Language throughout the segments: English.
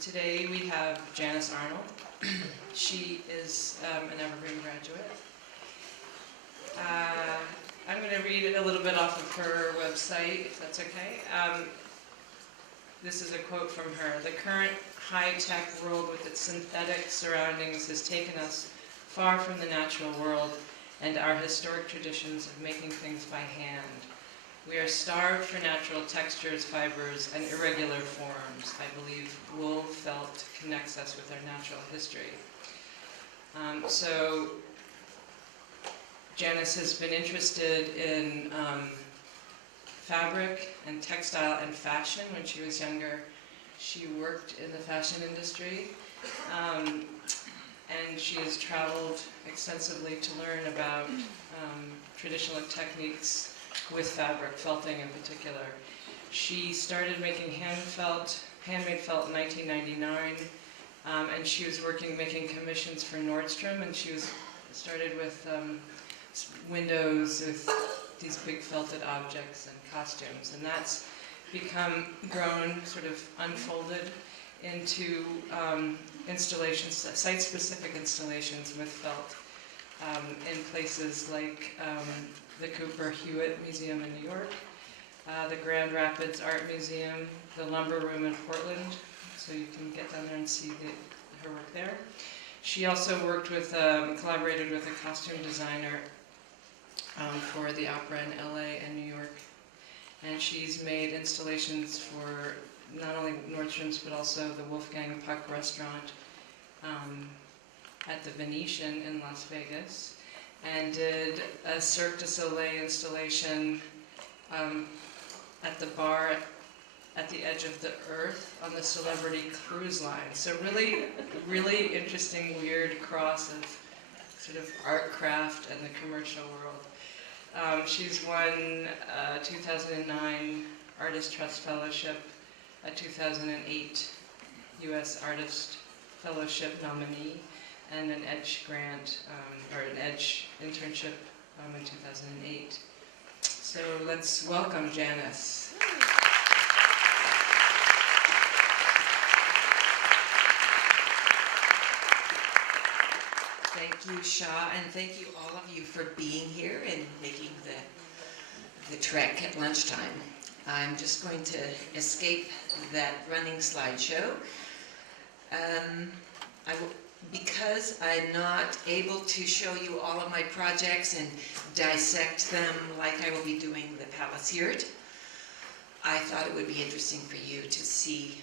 Today we have Janice Arnold. She is an Evergreen graduate. I'm going to read a little bit off of her website, if that's okay. This is a quote from her. "The current high-tech world with its synthetic surroundings has taken us far from the natural world and our historic traditions of making things by hand. We are starved for natural textures, fibers, and irregular forms. I believe wool felt connects us with our natural history." So Janice has been interested in fabric and textile and fashion when she was younger. She worked in the fashion industry, and she has traveled extensely to learn about traditional techniques with fabric, felting in particular. She started making handmade felt in 1999, and she was making commissions for Nordstrom, and she started with windows with these big felted objects and costumes, and that's grown, sort of unfolded into installations, site-specific installations with felt in places like the Cooper Hewitt Museum in New York, the Grand Rapids Art Museum, the Lumber Room in Portland, so you can get down there and see her work there. She also collaborated with a costume designer for the opera in LA and New York. And she's made installations for not only Nordstrom's, but also the Wolfgang Puck restaurant at the Venetian in Las Vegas, and did a Cirque du Soleil installation at the bar at the edge of the earth on the Celebrity Cruise Line. So really, really interesting, weird cross of sort of art craft and the commercial world. She's won a 2009 Artist Trust Fellowship, a 2008 U.S. Artist Fellowship nominee, and an EDGE grant, or an EDGE internship in 2008. So let's welcome Janice. Thank you, Shah, and thank you all of you for being here and making the trek at lunchtime. I'm just going to escape that running slideshow. Because I'm not able to show you all of my projects and dissect them like I will be doing the Palace Yurt, I thought it would be interesting for you to see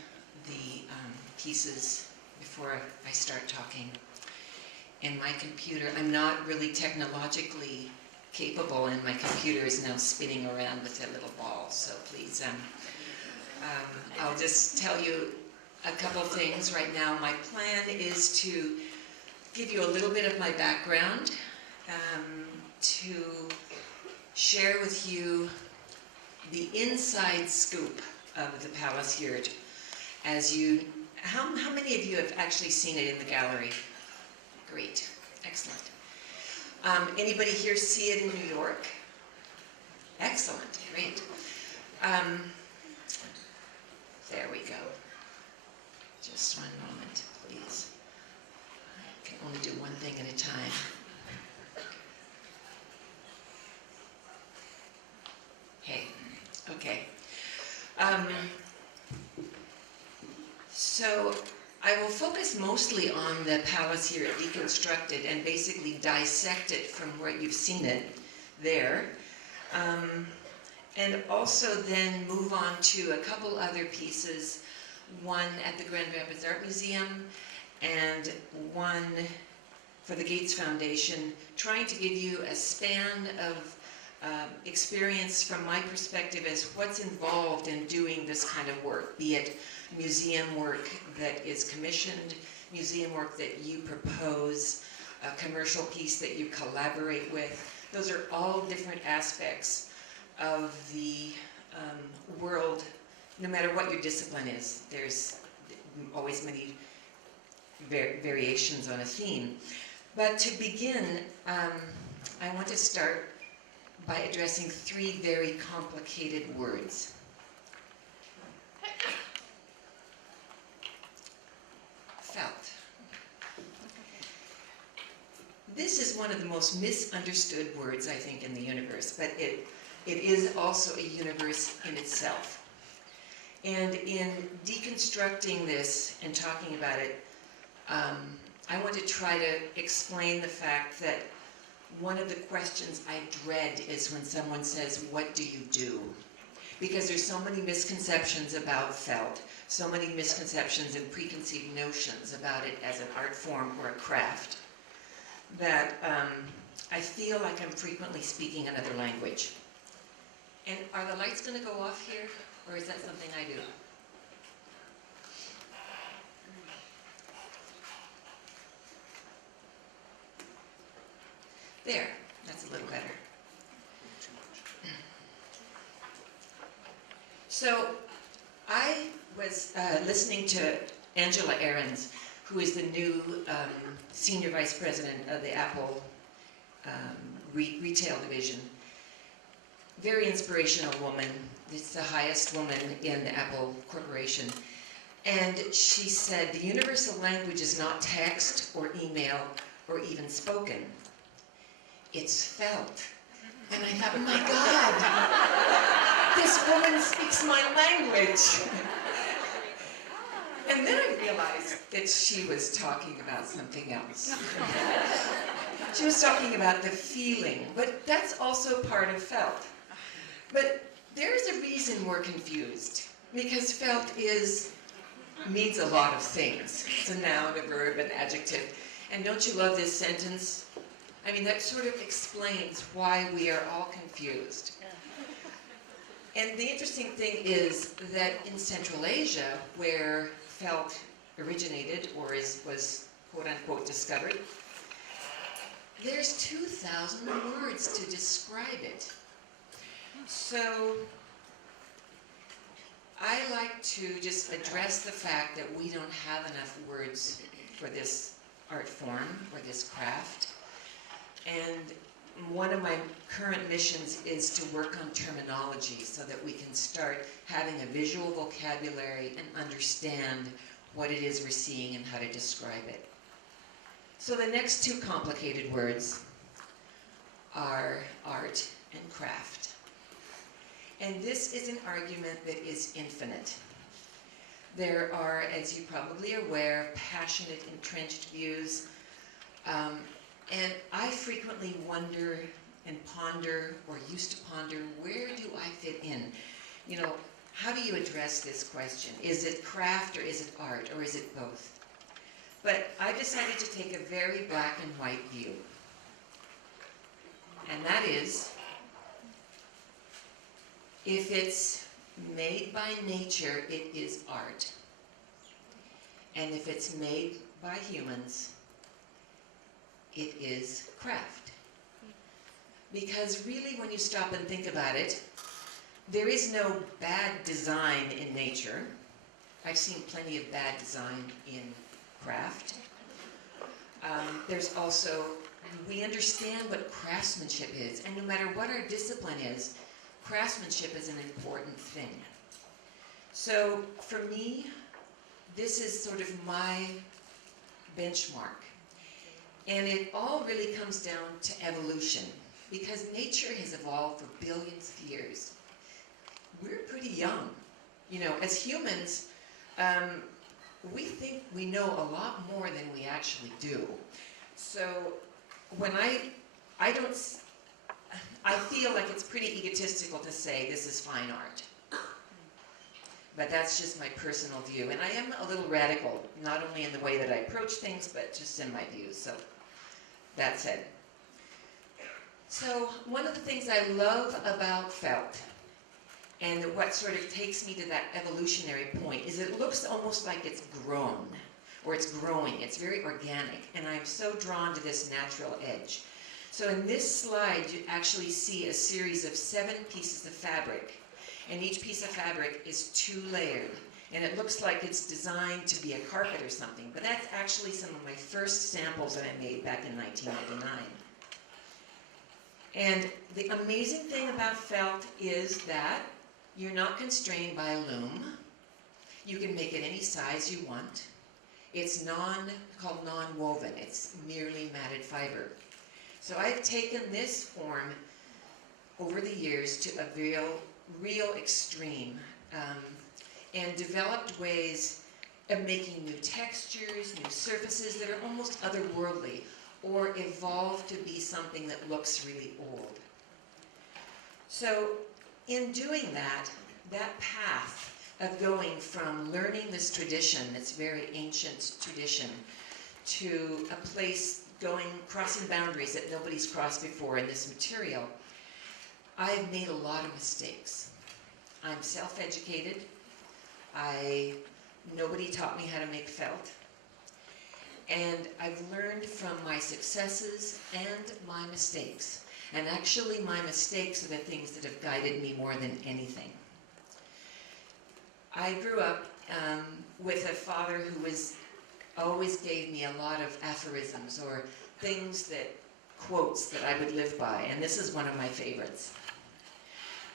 the pieces before I start talking. In my computer, I'm not really technologically capable, and my computer is now spinning around with a little ball, so please, I'll just tell you a couple things right now. My plan is to give you a little bit of my background, to share with you the inside scoop of the Palace Yurt. How many of you have actually seen it in the gallery? Great, excellent. Anybody here see it in New York? Excellent, great. There we go. Just one moment, please. I can only do one thing at a time. Hey, okay. So I will focus mostly on the Palace here, deconstructed and basically dissect it from where you've seen it there. And also then move on to a couple other pieces, one at the Grand Rapids Art Museum and one for the Gates Foundation, trying to give you a span of experience from my perspective as what's involved in doing this kind of work, be it museum work that is commissioned, museum work that you propose, a commercial piece that you collaborate with. Those are all different aspects of the world, no matter what your discipline is. There's always many variations on a theme. But to begin, I want to start by addressing three very complicated words. this is one of the most misunderstood words, I think, in the universe, but it is also a universe in itself. And in deconstructing this and talking about it, I want to try to explain the fact that one of the questions I dread is when someone says, "What do you do?" Because there's so many misconceptions about felt, so many misconceptions and preconceived notions about it as an art form or a craft, that I feel like I'm frequently speaking another language. And are the lights going to go off here, or is that something I do? There, that's a little better. So I was listening to Angela Ahrens, who is the new Senior Vice President of the Apple Retail Division. Very inspirational woman. It's the highest woman in the Apple Corporation. And she said, the universal language is not text or email or even spoken. It's felt. And I thought, oh my God, this woman speaks my language. And then I realized that she was talking about something else. She was talking about the feeling, but that's also part of felt. But there's a reason we're confused, because felt means a lot of things. It's a noun, a verb, an adjective. And don't you love this sentence? I mean, that sort of explains why we are all confused. And the interesting thing is that in Central Asia, where felt originated or was quote-unquote discovered, there's 2,000 words to describe it. So I like to just address the fact that we don't have enough words for this art form or this craft. And one of my current missions is to work on terminology so that we can start having a visual vocabulary and understand what it is we're seeing and how to describe it. So the next two complicated words are art and craft. And this is an argument that is infinite. There are, as you probably are aware, passionate, entrenched views. And I frequently wonder and ponder, or used to ponder, where do I fit in? You know, how do you address this question? Is it craft or is it art or is it both? But I decided to take a very black and white view. And that is, if it's made by nature, it is art. And if it's made by humans, it is craft. Because really, when you stop and think about it, there is no bad design in nature. I've seen plenty of bad design in craft. There's also, we understand what craftsmanship is, and no matter what our discipline is, craftsmanship is an important thing. So for me, this is sort of my benchmark. And it all really comes down to evolution, because nature has evolved for billions of years. We're pretty young. You know, as humans, we think we know a lot more than we actually do. So when I feel like it's pretty egotistical to say this is fine art. But that's just my personal view. And I am a little radical, not only in the way that I approach things, but just in my views. So that said. So one of the things I love about felt, and what sort of takes me to that evolutionary point, is it looks almost like it's grown, or it's growing. It's very organic, and I'm so drawn to this natural edge. So in this slide, you actually see a series of 7 pieces of fabric, and each piece of fabric is 2-layered, and it looks like it's designed to be a carpet or something, but that's actually some of my first samples that I made back in 1999. And the amazing thing about felt is that you're not constrained by a loom. You can make it any size you want. It's called non-woven. It's merely matted fiber. So I've taken this form over the years to a real extreme, and developed ways of making new textures, new surfaces that are almost otherworldly, or evolved to be something that looks really old. So in doing that path of going from learning this tradition, this very ancient tradition, to a place crossing boundaries that nobody's crossed before in this material, I've made a lot of mistakes. I'm self-educated. Nobody taught me how to make felt. And I've learned from my successes and my mistakes. And actually my mistakes are the things that have guided me more than anything. I grew up with a father who always gave me a lot of aphorisms or quotes that I would live by. And this is one of my favorites.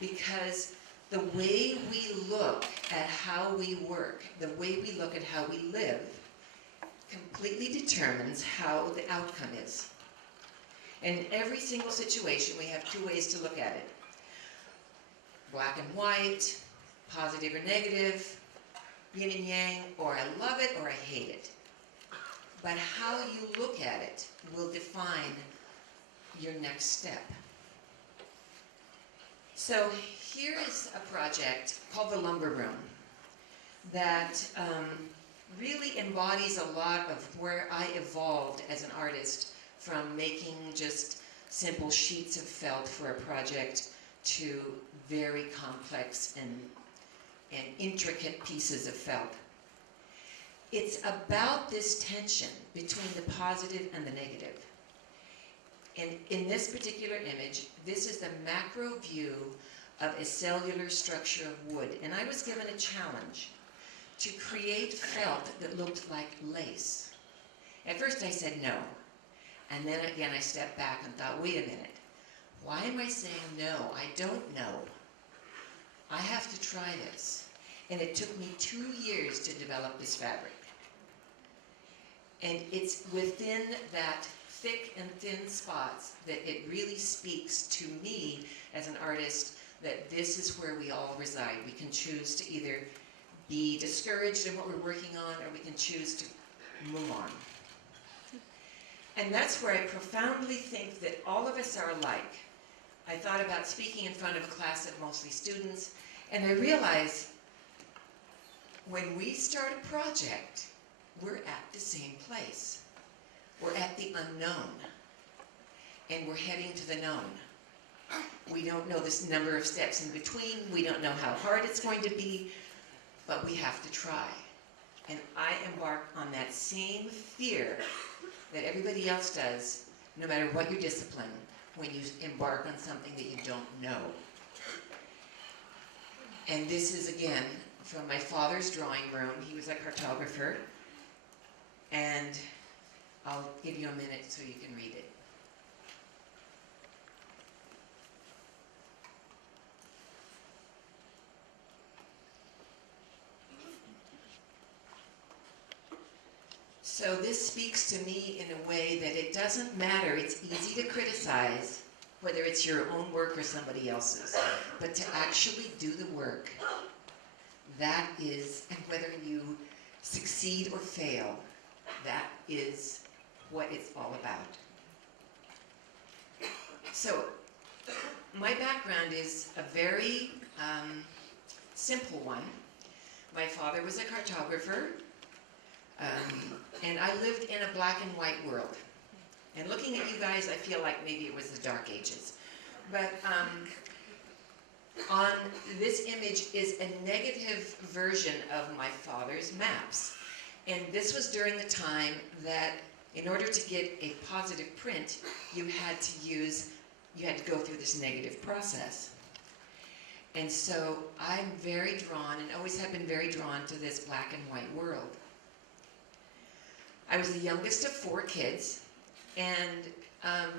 Because the way we look at how we work, the way we look at how we live, completely determines how the outcome is. In every single situation, we have two ways to look at it. Black and white, positive or negative, yin and yang, or I love it or I hate it. But how you look at it will define your next step. So here is a project called the Lumber Room that really embodies a lot of where I evolved as an artist, from making just simple sheets of felt for a project to very complex and intricate pieces of felt. It's about this tension between the positive and the negative. And in this particular image, this is the macro view of a cellular structure of wood. And I was given a challenge to create felt that looked like lace. At first I said no. And then again I stepped back and thought, wait a minute. Why am I saying no? I don't know. I have to try this. And it took me 2 years to develop this fabric. And it's within that thick and thin spots that it really speaks to me as an artist that this is where we all reside. We can choose to either be discouraged in what we're working on, or we can choose to move on. And that's where I profoundly think that all of us are alike. I thought about speaking in front of a class of mostly students, and I realized when we start a project, we're at the same place. We're at the unknown, and we're heading to the known. We don't know this number of steps in between. We don't know how hard it's going to be, but we have to try. And I embark on that same fear that everybody else does, no matter what your discipline, when you embark on something that you don't know. And this is, again, from my father's drawing room. He was a cartographer. And I'll give you a minute so you can read it. So this speaks to me in a way that it doesn't matter. It's easy to criticize, whether it's your own work or somebody else's. But to actually do the work, that is, and whether you succeed or fail, that is what it's all about. So my background is a very simple one. My father was a cartographer, and I lived in a black and white world. And looking at you guys, I feel like maybe it was the Dark Ages. But on this image is a negative version of my father's maps. And this was during the time that in order to get a positive print, you had to go through this negative process. And so I'm very drawn, and always have been very drawn to this black and white world. I was the youngest of 4 kids, and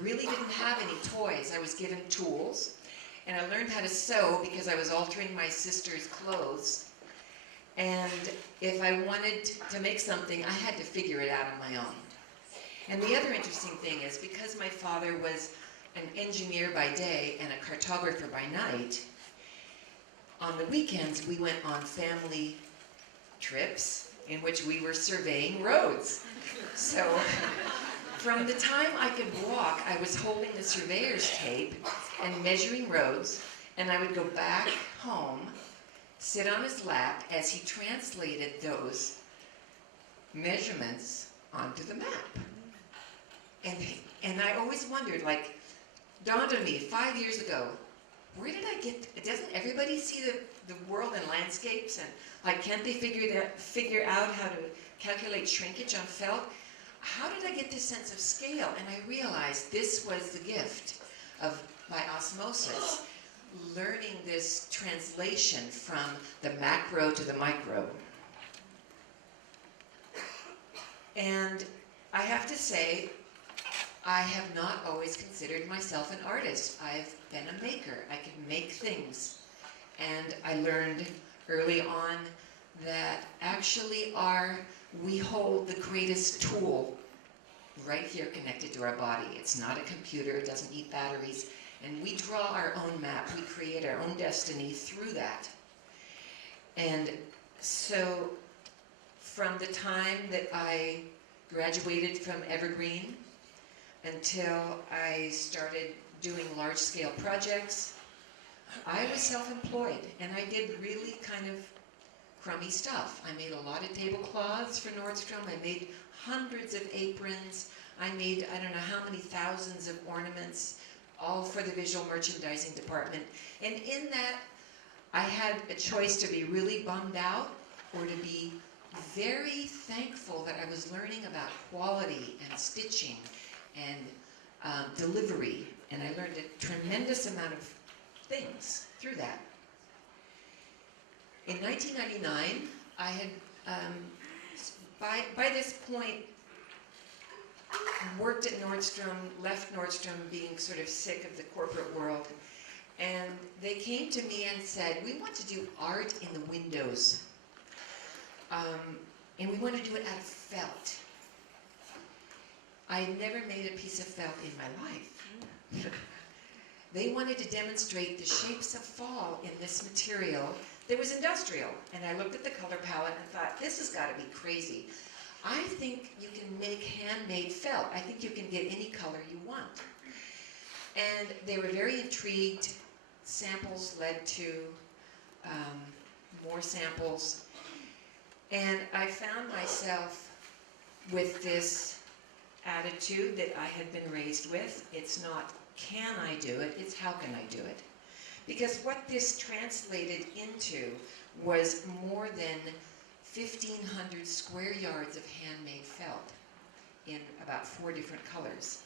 really didn't have any toys. I was given tools, and I learned how to sew because I was altering my sister's clothes. And if I wanted to make something, I had to figure it out on my own. And the other interesting thing is, because my father was an engineer by day and a cartographer by night, on the weekends we went on family trips in which we were surveying roads. So from the time I could walk, I was holding the surveyor's tape and measuring roads, and I would go back home, sit on his lap as he translated those measurements onto the map. And I always wondered, like, dawned on me 5 years ago, where did I get, doesn't everybody see the world in landscapes, and like, can't they figure out how to calculate shrinkage on felt? How did I get this sense of scale? And I realized this was the gift of, by osmosis, learning this translation from the macro to the micro. And I have to say, I have not always considered myself an artist. I've been a maker. I can make things. And I learned early on that actually we hold the greatest tool right here connected to our body. It's not a computer, it doesn't eat batteries. And we draw our own map. We create our own destiny through that. And so from the time that I graduated from Evergreen until I started doing large-scale projects, I was self-employed, and I did really kind of crummy stuff. I made a lot of tablecloths for Nordstrom. I made hundreds of aprons. I made, I don't know how many thousands of ornaments, all for the visual merchandising department. And in that, I had a choice to be really bummed out or to be very thankful that I was learning about quality and stitching and delivery. And I learned a tremendous amount of things through that. In 1999, I had, by this point, worked at Nordstrom, left Nordstrom being sort of sick of the corporate world, and they came to me and said, we want to do art in the windows, and we want to do it out of felt. I had never made a piece of felt in my life. They wanted to demonstrate the shapes of fall in this material that was industrial. And I looked at the color palette and thought, this has got to be crazy. I think you can make handmade felt. I think you can get any color you want. And they were very intrigued. Samples led to more samples. And I found myself with this attitude that I had been raised with. It's not, can I do it? It's how can I do it? Because what this translated into was more than 1,500 square yards of handmade felt in about 4 different colors.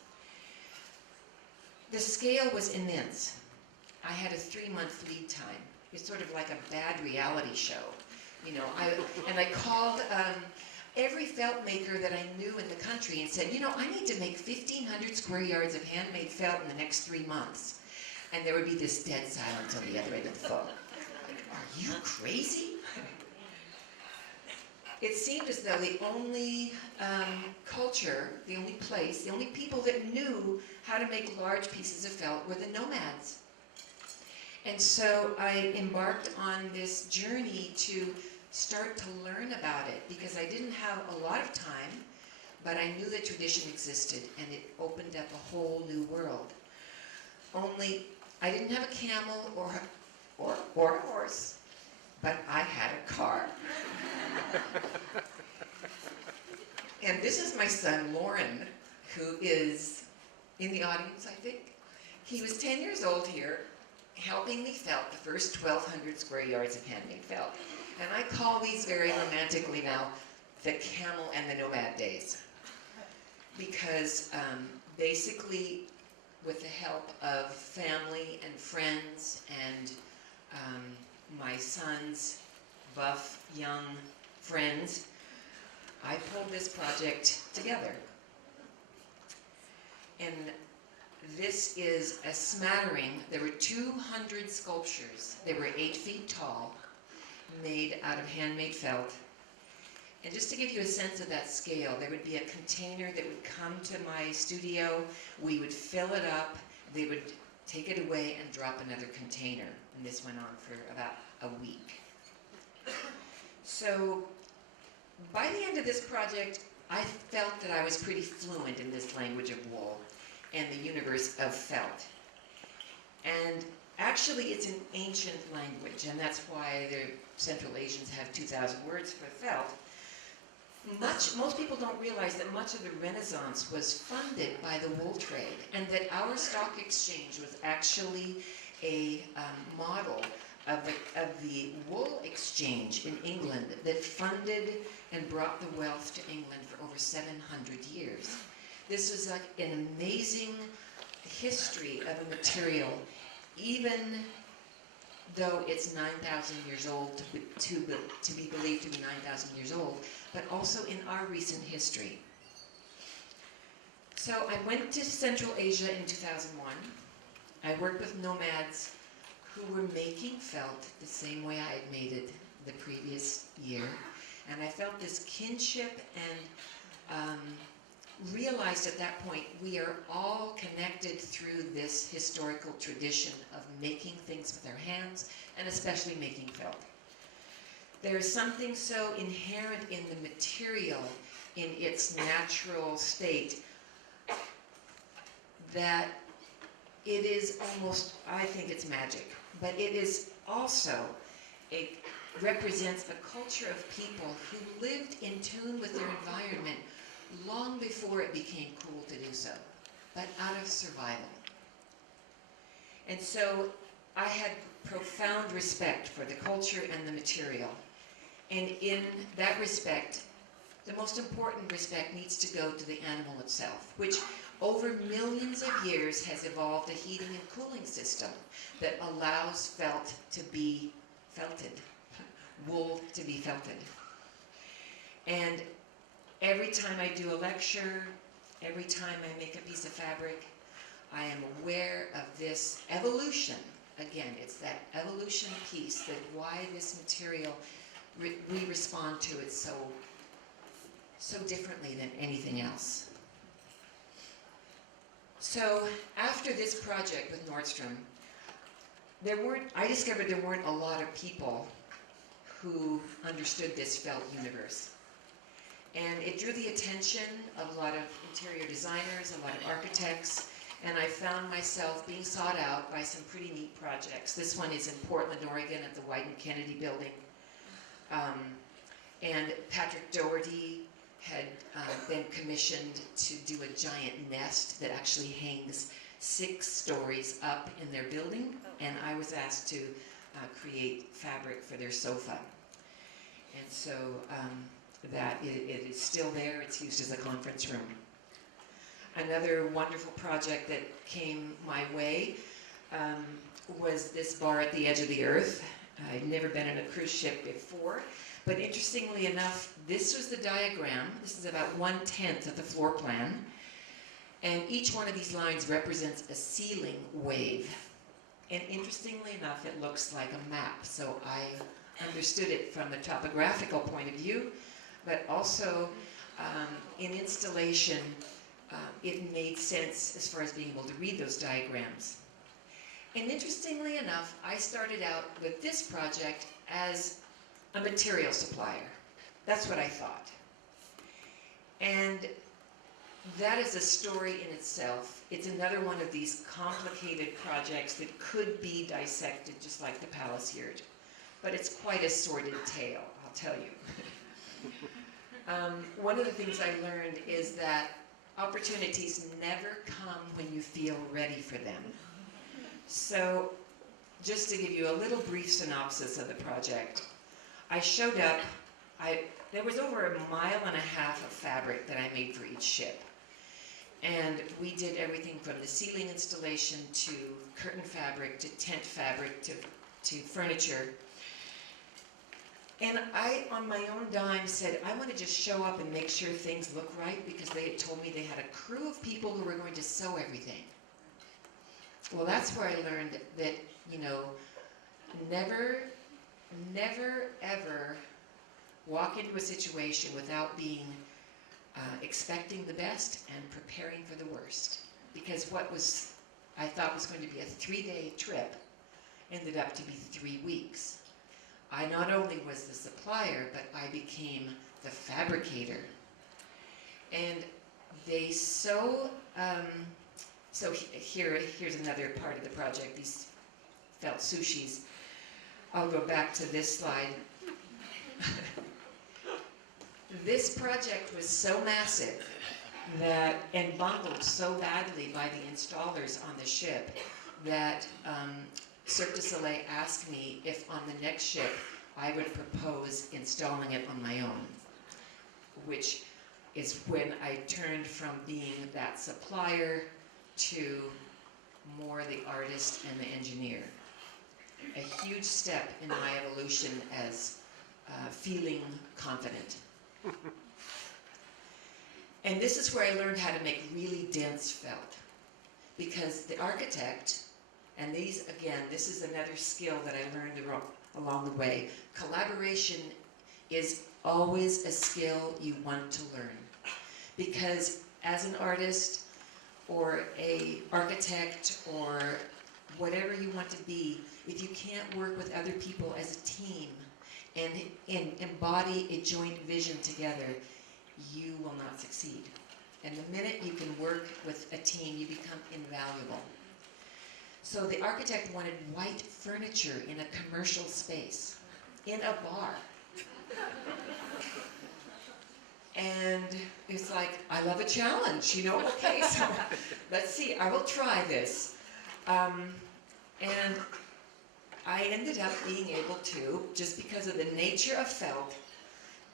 The scale was immense. I had a 3-month lead time. It's sort of like a bad reality show. You know, I called every felt maker that I knew in the country and said, you know, I need to make 1,500 square yards of handmade felt in the next 3 months. And there would be this dead silence on the other end of the phone. Like, are you crazy? It seemed as though the only culture, the only place, the only people that knew how to make large pieces of felt were the nomads. And so I embarked on this journey to start to learn about it, because I didn't have a lot of time, but I knew that tradition existed, and it opened up a whole new world. Only I didn't have a camel or a horse, but I had a car. And this is my son, Lauren, who is in the audience, I think. He was 10 years old here, helping me felt the first 1,200 square yards of handmade felt. And I call these very romantically now the camel and the nomad days. Because basically, with the help of family and friends and my son's buff young friends, I pulled this project together. And this is a smattering. There were 200 sculptures. They were 8 feet tall. made out of handmade felt. And just to give you a sense of that scale, there would be a container that would come to my studio, we would fill it up, they would take it away and drop another container. And this went on for about a week. So by the end of this project, I felt that I was pretty fluent in this language of wool and the universe of felt. And actually, it's an ancient language, and that's why the Central Asians have 2,000 words for felt. Most people don't realize that much of the Renaissance was funded by the wool trade, and that our stock exchange was actually a model of the wool exchange in England that funded and brought the wealth to England for over 700 years. This was like an amazing history of a material, even though it's 9,000 years old, to be believed to be 9,000 years old, but also in our recent history. So I went to Central Asia in 2001. I worked with nomads who were making felt the same way I had made it the previous year. And I felt this kinship and realized at that point we are all connected through this historical tradition of making things with our hands, and especially making felt. There is something so inherent in the material, in its natural state, that it is almost, I think it's magic, but it is also, it represents a culture of people who lived in tune with their environment long before it became cool to do so, but out of survival. And so I had profound respect for the culture and the material. And in that respect, the most important respect needs to go to the animal itself, which over millions of years has evolved a heating and cooling system that allows felt to be felted, wool to be felted. And every time I do a lecture, every time I make a piece of fabric, I am aware of this evolution. Again, it's that evolution piece, that why this material, we respond to it so differently than anything else. So after this project with Nordstrom, I discovered there weren't a lot of people who understood this felt universe. And it drew the attention of a lot of interior designers, a lot of architects, and I found myself being sought out by some pretty neat projects. This one is in Portland, Oregon at the Wyden Kennedy building. And Patrick Doherty had been commissioned to do a giant nest that actually hangs 6 stories up in their building, and I was asked to create fabric for their sofa. And so that it is still there, it's used as a conference room. Another wonderful project that came my way was this bar at the edge of the earth. I'd never been on a cruise ship before, but interestingly enough, this was the diagram. This is about 1/10 of the floor plan, and each one of these lines represents a ceiling wave. And interestingly enough, it looks like a map, so I understood it from the topographical point of view, but also in installation, it made sense as far as being able to read those diagrams. And interestingly enough, I started out with this project as a material supplier. That's what I thought. And that is a story in itself. It's another one of these complicated projects that could be dissected just like the palace yurt. But it's quite a sordid tale, I'll tell you. One of the things I learned is that opportunities never come when you feel ready for them. So, just to give you a little brief synopsis of the project, I showed up, there was over 1.5 miles of fabric that I made for each ship. And we did everything from the ceiling installation to curtain fabric to tent fabric to furniture. And I, on my own dime, said, I want to just show up and make sure things look right, because they had told me they had a crew of people who were going to sew everything. Well, that's where I learned that, never never ever walk into a situation without being expecting the best and preparing for the worst. Because what was I thought was going to be a 3-day trip ended up to be 3 weeks. I not only was the supplier, but I became the fabricator. And they here's another part of the project, these felt sushis. I'll go back to this slide. This project was so massive that, and bungled so badly by the installers on the ship, that Cirque du Soleil asked me if on the next ship I would propose installing it on my own, which is when I turned from being that supplier to more the artist and the engineer. A huge step in my evolution as feeling confident. And this is where I learned how to make really dense felt. Because the architect, and these, again, this is another skill that I learned along the way. Collaboration is always a skill you want to learn. Because as an artist, or a architect, or whatever you want to be, if you can't work with other people as a team and embody a joint vision together, you will not succeed. And the minute you can work with a team, you become invaluable. So the architect wanted white furniture in a commercial space, in a bar. And it's like, I love a challenge, you know, okay, so let's see, I will try this. And I ended up being able to, just because of the nature of felt,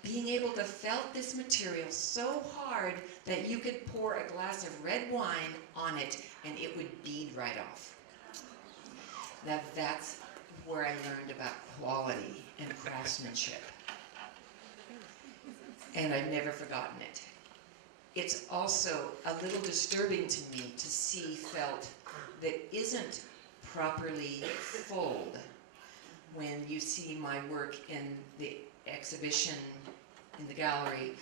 being able to felt this material so hard that you could pour a glass of red wine on it and it would bead right off. Now that's where I learned about quality and craftsmanship. And I've never forgotten it. It's also a little disturbing to me to see felt that isn't properly fulled. When you see my work in the exhibition in the gallery,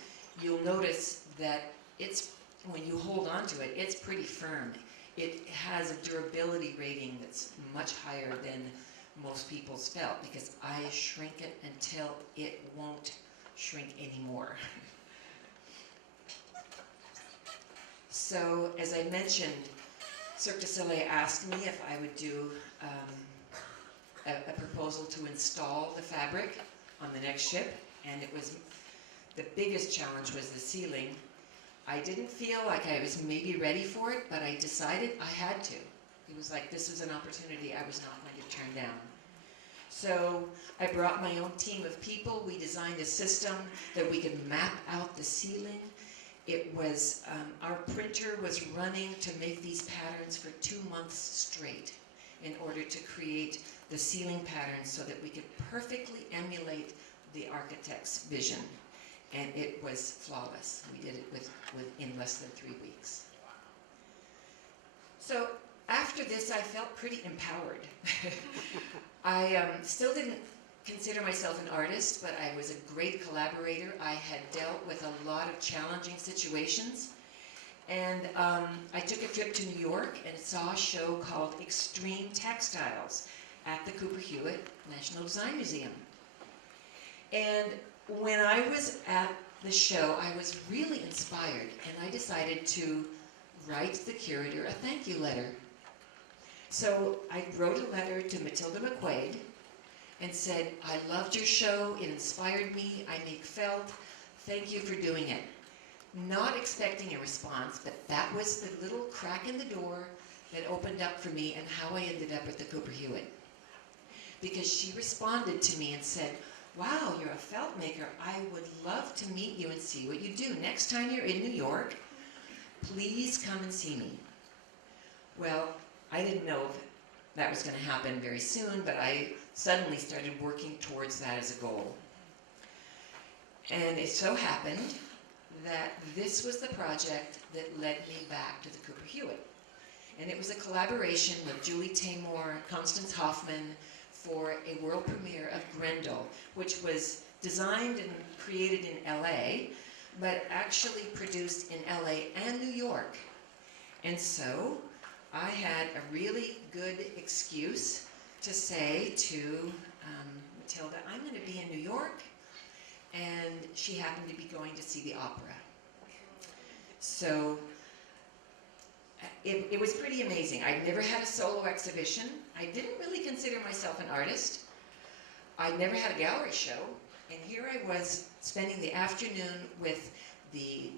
you'll notice that it's, when you hold on to it, it's pretty firm. It has a durability rating that's much higher than most people's felt, because I shrink it until it won't shrink anymore. So, as I mentioned, Cirque du Soleil asked me if I would do a proposal to install the fabric on the next ship, and it was, the biggest challenge was the ceiling. I didn't feel like I was maybe ready for it, but I decided I had to. It was like this was an opportunity I was not going to turn down. So I brought my own team of people. We designed a system that we could map out the ceiling. It was, our printer was running to make these patterns for 2 months straight in order to create the ceiling patterns so that we could perfectly emulate the architect's vision. And it was flawless. We did it in less than 3 weeks. So after this, I felt pretty empowered. I still didn't consider myself an artist, but I was a great collaborator. I had dealt with a lot of challenging situations. And I took a trip to New York and saw a show called Extreme Textiles at the Cooper Hewitt National Design Museum. And when I was at the show, I was really inspired, and I decided to write the curator a thank you letter. So I wrote a letter to Matilda McQuaid and said, I loved your show, it inspired me, I make felt, thank you for doing it. Not expecting a response, but that was the little crack in the door that opened up for me and how I ended up at the Cooper Hewitt. Because she responded to me and said, wow, you're a felt maker. I would love to meet you and see what you do. Next time you're in New York, please come and see me. Well, I didn't know if that was going to happen very soon, but I suddenly started working towards that as a goal. And it so happened that this was the project that led me back to the Cooper Hewitt. And it was a collaboration with Julie Taymor, Constance Hoffman, for a world premiere of Grendel, which was designed and created in LA, but actually produced in LA and New York. And so I had a really good excuse to say to Matilda, I'm going to be in New York, and she happened to be going to see the opera. So it was pretty amazing. I'd never had a solo exhibition. I didn't really consider myself an artist. I'd never had a gallery show. And here I was spending the afternoon with the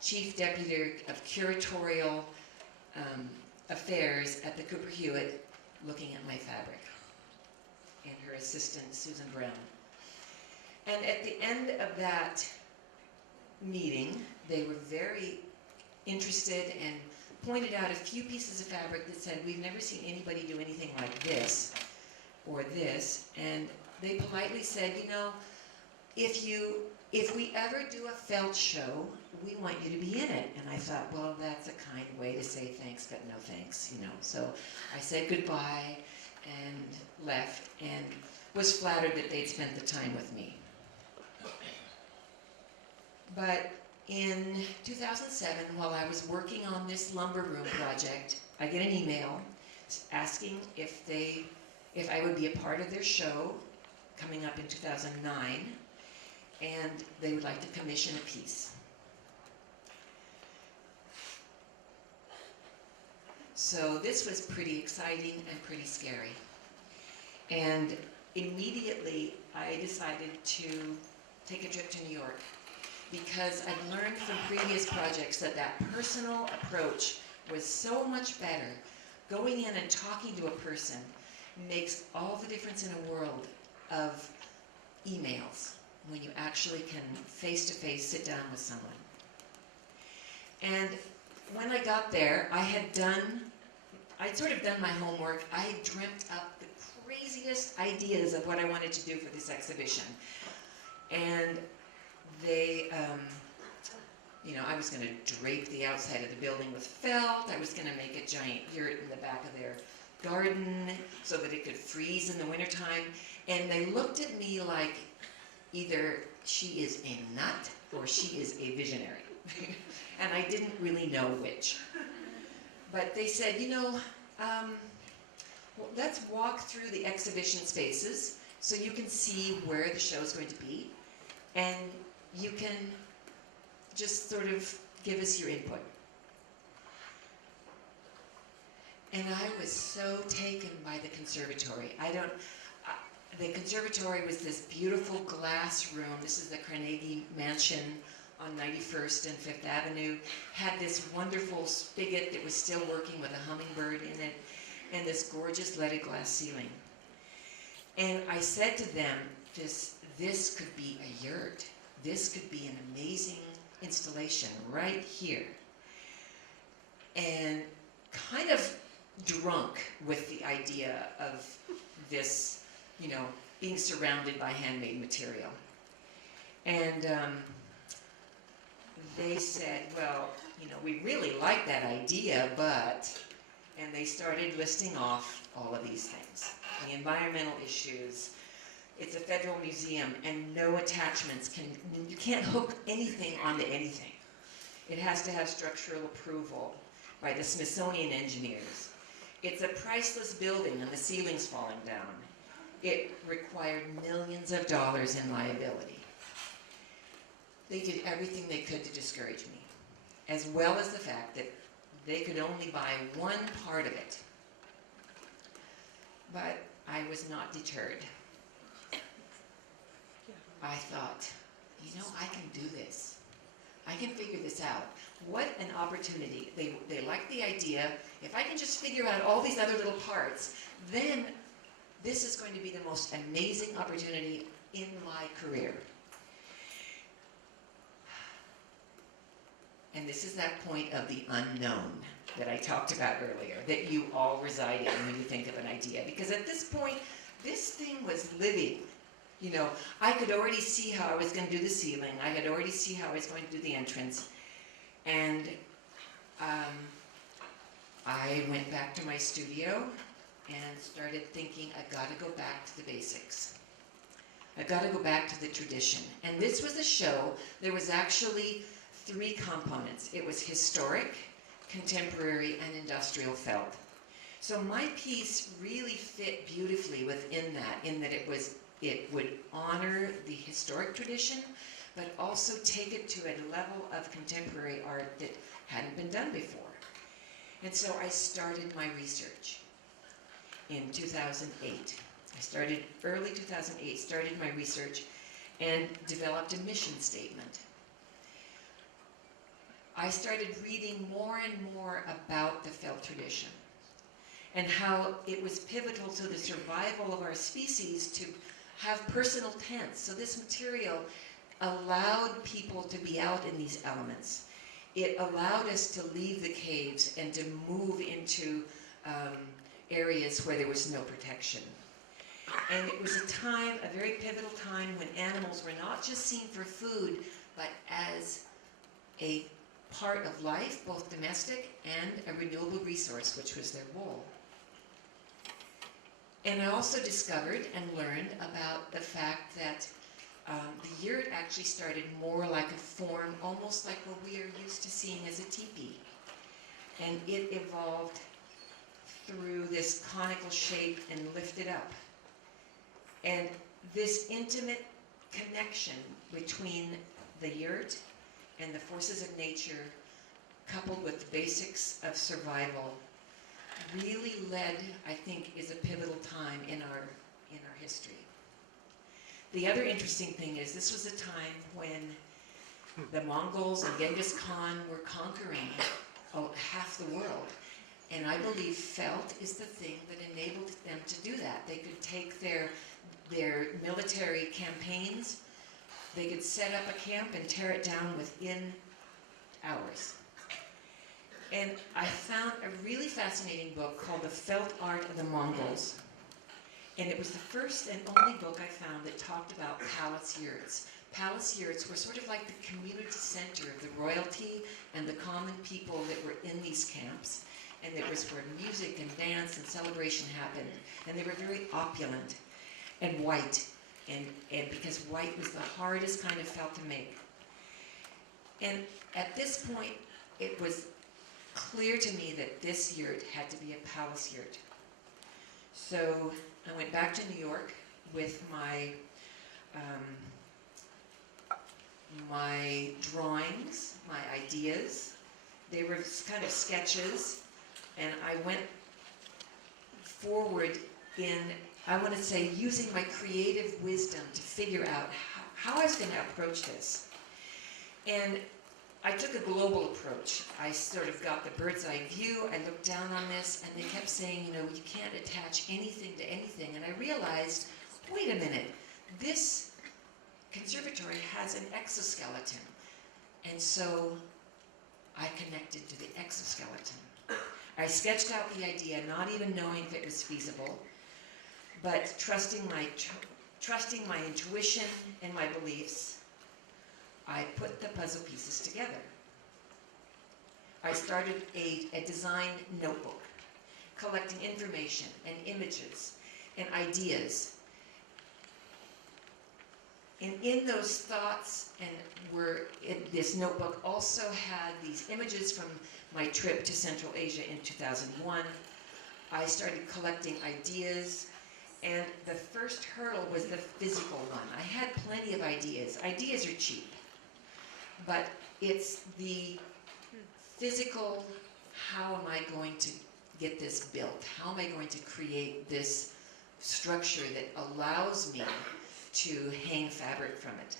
chief deputy of curatorial affairs at the Cooper Hewitt looking at my fabric, and her assistant, Susan Brown. And at the end of that meeting, they were very interested and pointed out a few pieces of fabric that said, we've never seen anybody do anything like this or this. And they politely said, you know, if we ever do a felt show, we want you to be in it. And I thought, well, that's a kind way to say thanks, but no thanks, you know. So I said goodbye and left, and was flattered that they'd spent the time with me. But in 2007, while I was working on this lumber room project, I get an email asking if I would be a part of their show coming up in 2009, and they would like to commission a piece. So this was pretty exciting and pretty scary. And immediately I decided to take a trip to New York, because I'd learned from previous projects that that personal approach was so much better. Going in and talking to a person makes all the difference in a world of emails when you actually can face-to-face sit down with someone. And when I got there, I'd sort of done my homework. I had dreamt up the craziest ideas of what I wanted to do for this exhibition. And they, you know, I was going to drape the outside of the building with felt. I was going to make a giant yurt in the back of their garden so that it could freeze in the wintertime. And they looked at me like either she is a nut or she is a visionary. And I didn't really know which. But they said, you know, well, let's walk through the exhibition spaces so you can see where the show is going to be. And you can just sort of give us your input. And I was so taken by the conservatory. The conservatory was this beautiful glass room. This is the Carnegie Mansion on 91st and 5th Avenue. Had this wonderful spigot that was still working with a hummingbird in it, and this gorgeous leaded glass ceiling. And I said to them, this could be a yurt. This could be an amazing installation right here. And kind of drunk with the idea of this, you know, being surrounded by handmade material. And they said, well, you know, we really like that idea, but, and they started listing off all of these things. The environmental issues. It's a federal museum, and no attachments you can't hook anything onto anything. It has to have structural approval by the Smithsonian engineers. It's a priceless building, and the ceiling's falling down. It required millions of dollars in liability. They did everything they could to discourage me, as well as the fact that they could only buy one part of it. But I was not deterred. I thought, you know, I can do this. I can figure this out. What an opportunity. They like the idea. If I can just figure out all these other little parts, then this is going to be the most amazing opportunity in my career. And this is that point of the unknown that I talked about earlier, that you all reside in when you think of an idea. Because at this point, this thing was living. You know, I could already see how I was going to do the ceiling. I could already see how I was going to do the entrance. And I went back to my studio and started thinking, I gotta go back to the basics. I gotta go back to the tradition. And this was a show, there was actually 3 components. It was historic, contemporary, and industrial felt. So my piece really fit beautifully within that, in that it would honor the historic tradition, but also take it to a level of contemporary art that hadn't been done before. And so I started my research in 2008. I started early 2008, started my research and developed a mission statement. I started reading more and more about the felt tradition and how it was pivotal to the survival of our species to have personal tents. So this material allowed people to be out in these elements. It allowed us to leave the caves and to move into areas where there was no protection. And it was a time, a very pivotal time, when animals were not just seen for food, but as a part of life, both domestic and a renewable resource, which was their wool. And I also discovered and learned about the fact that the yurt actually started more like a form, almost like what we are used to seeing as a teepee. And it evolved through this conical shape and lifted up. And this intimate connection between the yurt and the forces of nature, coupled with the basics of survival, really led, I think, is a pivotal time in our history. The other interesting thing is this was a time when the Mongols and Genghis Khan were conquering half the world. And I believe felt is the thing that enabled them to do that. They could take their military campaigns, they could set up a camp and tear it down within hours. And I found a really fascinating book called The Felt Art of the Mongols. And it was the first and only book I found that talked about palace yurts. Palace yurts were sort of like the community center of the royalty and the common people that were in these camps. And it was where music and dance and celebration happened. And they were very opulent and white. And because white was the hardest kind of felt to make. And at this point, it was clear to me that this yurt had to be a palace yurt. So I went back to New York with my my drawings, my ideas. They were kind of sketches, and I went forward in, I want to say, using my creative wisdom to figure out how I was going to approach this. And I took a global approach. I sort of got the bird's eye view. I looked down on this, and they kept saying, you know, you can't attach anything to anything. And I realized, wait a minute, this conservatory has an exoskeleton. And so I connected to the exoskeleton. I sketched out the idea, not even knowing if it was feasible, but trusting my intuition and my beliefs. I put the puzzle pieces together. I started a design notebook, collecting information and images and ideas. And in those thoughts, this notebook also had these images from my trip to Central Asia in 2001. I started collecting ideas, and the first hurdle was the physical one. I had plenty of ideas. Ideas are cheap. But it's the physical, how am I going to get this built? How am I going to create this structure that allows me to hang fabric from it?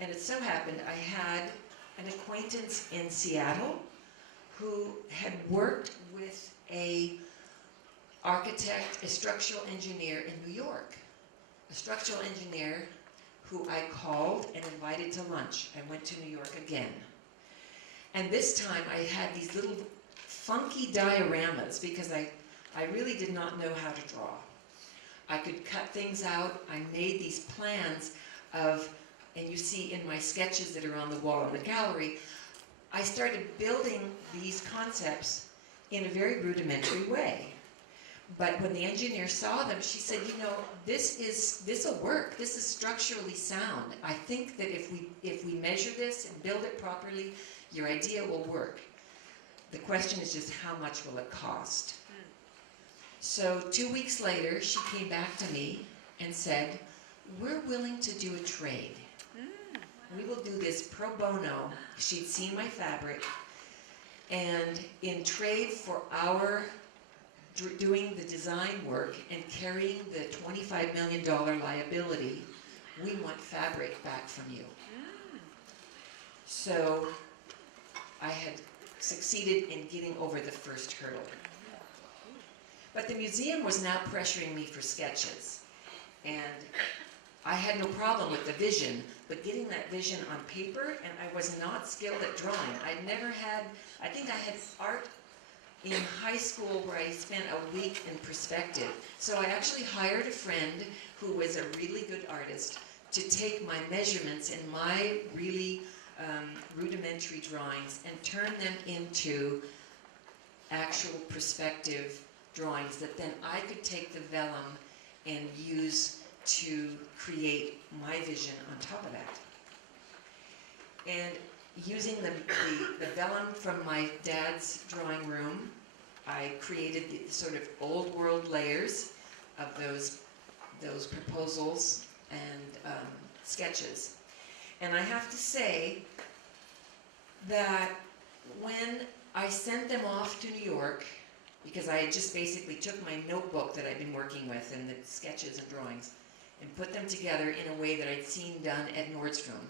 And it so happened I had an acquaintance in Seattle who had worked with a architect, a structural engineer in New York. A structural engineer who I called and invited to lunch. I went to New York again. And this time I had these little funky dioramas because I really did not know how to draw. I could cut things out. I made these plans of, and you see in my sketches that are on the wall in the gallery, I started building these concepts in a very rudimentary way. But when the engineer saw them, she said, you know, this'll work. This is structurally sound. I think that if we measure this and build it properly, your idea will work. The question is just how much will it cost? So 2 weeks later, she came back to me and said, we're willing to do a trade. We will do this pro bono. She'd seen my fabric, and in trade for our doing the design work and carrying the $25 million liability, we want fabric back from you. So I had succeeded in getting over the first hurdle. But the museum was now pressuring me for sketches. And I had no problem with the vision, but getting that vision on paper, and I was not skilled at drawing. I'd never had, I think I had art in high school where I spent a week in perspective. So I actually hired a friend who was a really good artist to take my measurements and my really rudimentary drawings and turn them into actual perspective drawings that then I could take the vellum and use to create my vision on top of that. And using the vellum from my dad's drawing room, I created the sort of old world layers of those proposals and sketches. And I have to say that when I sent them off to New York, because I had just basically took my notebook that I'd been working with and the sketches and drawings and put them together in a way that I'd seen done at Nordstrom,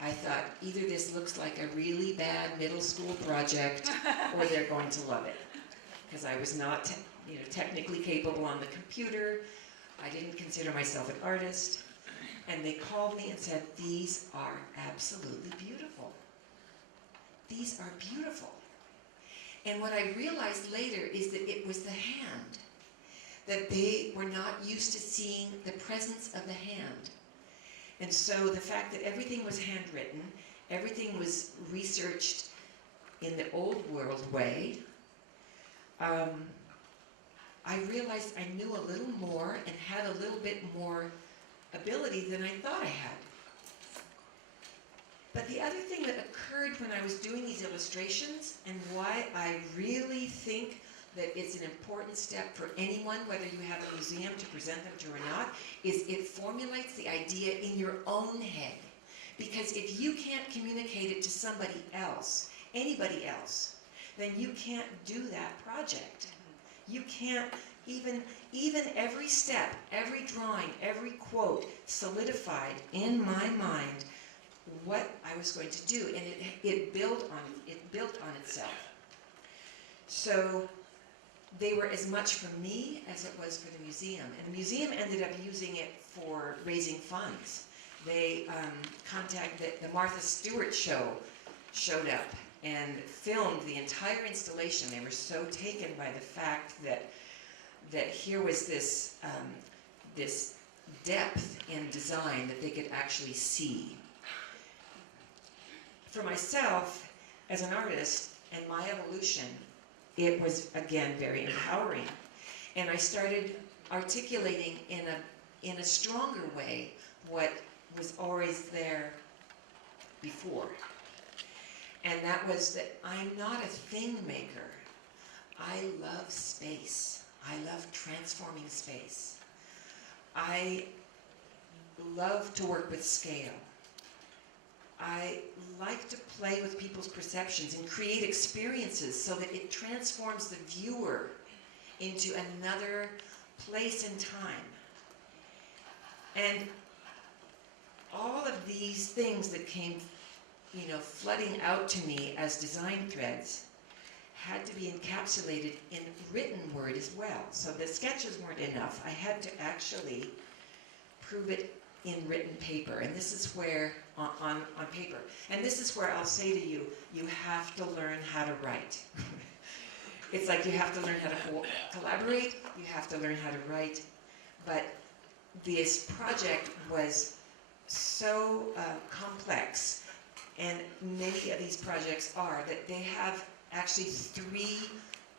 I thought either this looks like a really bad middle school project or they're going to love it. Because I was not technically capable on the computer. I didn't consider myself an artist. And they called me and said, these are absolutely beautiful. These are beautiful. And what I realized later is that it was the hand, that they were not used to seeing the presence of the hand. And so the fact that everything was handwritten, everything was researched in the old world way, I realized I knew a little more and had a little bit more ability than I thought I had. But the other thing that occurred when I was doing these illustrations, and why I really think that it's an important step for anyone, whether you have a museum to present them to or not, is it formulates the idea in your own head. Because if you can't communicate it to somebody else, anybody else, then you can't do that project. You can't, even every step, every drawing, every quote solidified in my mind what I was going to do, and it built on itself. So they were as much for me as it was for the museum, and the museum ended up using it for raising funds. They contacted the Martha Stewart show, showed up and filmed the entire installation. They were so taken by the fact that here was this depth in design that they could actually see. For myself, as an artist, and my evolution, it was, again, very empowering. And I started articulating in a stronger way what was always there before. And that was that I'm not a thing maker. I love space. I love transforming space. I love to work with scale. I like to play with people's perceptions and create experiences so that it transforms the viewer into another place and time. And all of these things that came, flooding out to me as design threads had to be encapsulated in written word as well. So the sketches weren't enough. I had to actually prove it in written paper, and this is where, on paper, and this is where I'll say to you, you have to learn how to write. It's like you have to learn how to collaborate, you have to learn how to write, but this project was so complex, and many of these projects are, that they have actually 3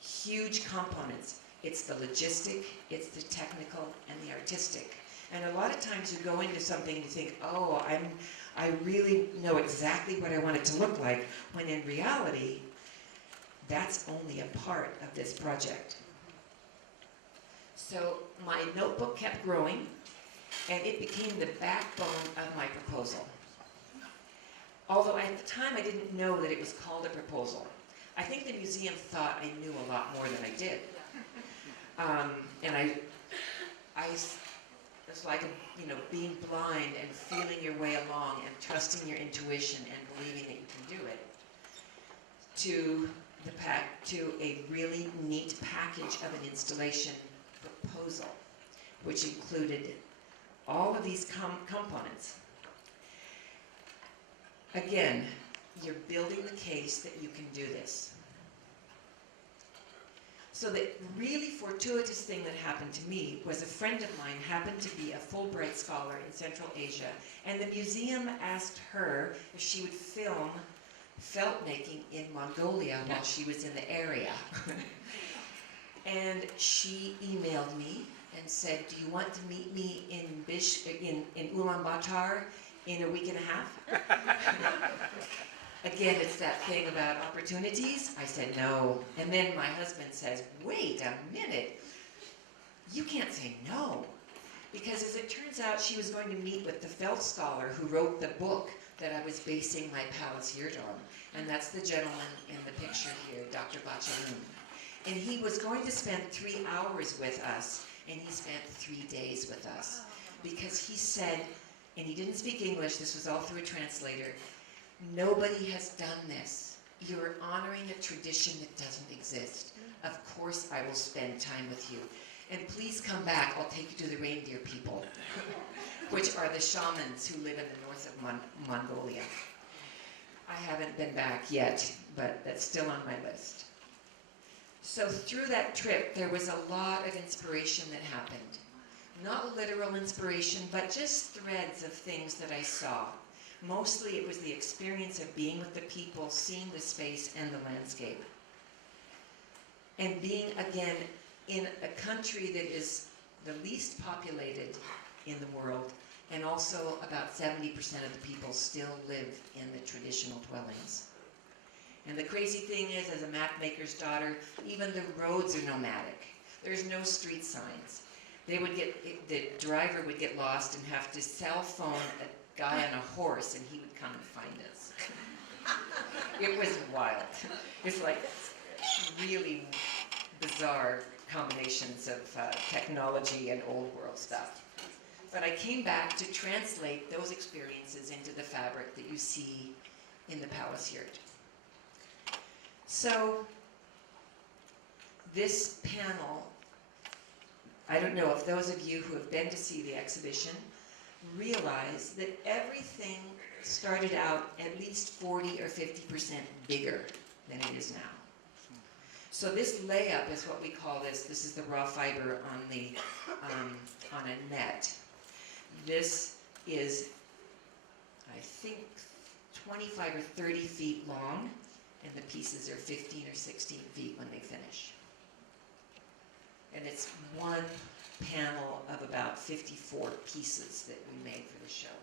huge components. It's the logistic, it's the technical, and the artistic. And a lot of times you go into something and you think, oh, I really know exactly what I want it to look like, when in reality, that's only a part of this project. So my notebook kept growing, and it became the backbone of my proposal. Although at the time I didn't know that it was called a proposal. I think the museum thought I knew a lot more than I did. And it's like, being blind and feeling your way along and trusting your intuition and believing that you can do it, to a really neat package of an installation proposal, which included all of these components. Again, you're building the case that you can do this. So the really fortuitous thing that happened to me was a friend of mine happened to be a Fulbright scholar in Central Asia, and the museum asked her if she would film felt making in Mongolia while she was in the area. And she emailed me and said, do you want to meet me in Ulaanbaatar in a week and a half? Again, it's that thing about opportunities. I said no. And then my husband says, wait a minute. You can't say no. Because as it turns out, she was going to meet with the felt scholar who wrote the book that I was basing my palace yurt on. And that's the gentleman in the picture here, Dr. Loom. And he was going to spend 3 hours with us, and he spent 3 days with us. Because he said, and he didn't speak English, this was all through a translator, nobody has done this. You're honoring a tradition that doesn't exist. Of course I will spend time with you. And please come back, I'll take you to the reindeer people, which are the shamans who live in the north of Mongolia. I haven't been back yet, but that's still on my list. So through that trip, there was a lot of inspiration that happened. Not literal inspiration, but just threads of things that I saw. Mostly it was the experience of being with the people, seeing the space and the landscape. And being, again, in a country that is the least populated in the world, and also about 70% of the people still live in the traditional dwellings. And the crazy thing is, as a map maker's daughter, even the roads are nomadic. There's no street signs. The driver would get lost and have to cell phone a guy on a horse, and he would come and find us. It was wild. It's like really bizarre combinations of technology and old world stuff. But I came back to translate those experiences into the fabric that you see in the palace yurt. So this panel, I don't know if those of you who have been to see the exhibition realize that everything started out at least 40 or 50% bigger than it is now. So this layup is what we call this. This is the raw fiber on a net. This is, I think, 25 or 30 feet long, and the pieces are 15 or 16 feet when they finish. And it's one panel of about 54 pieces that we made for the show.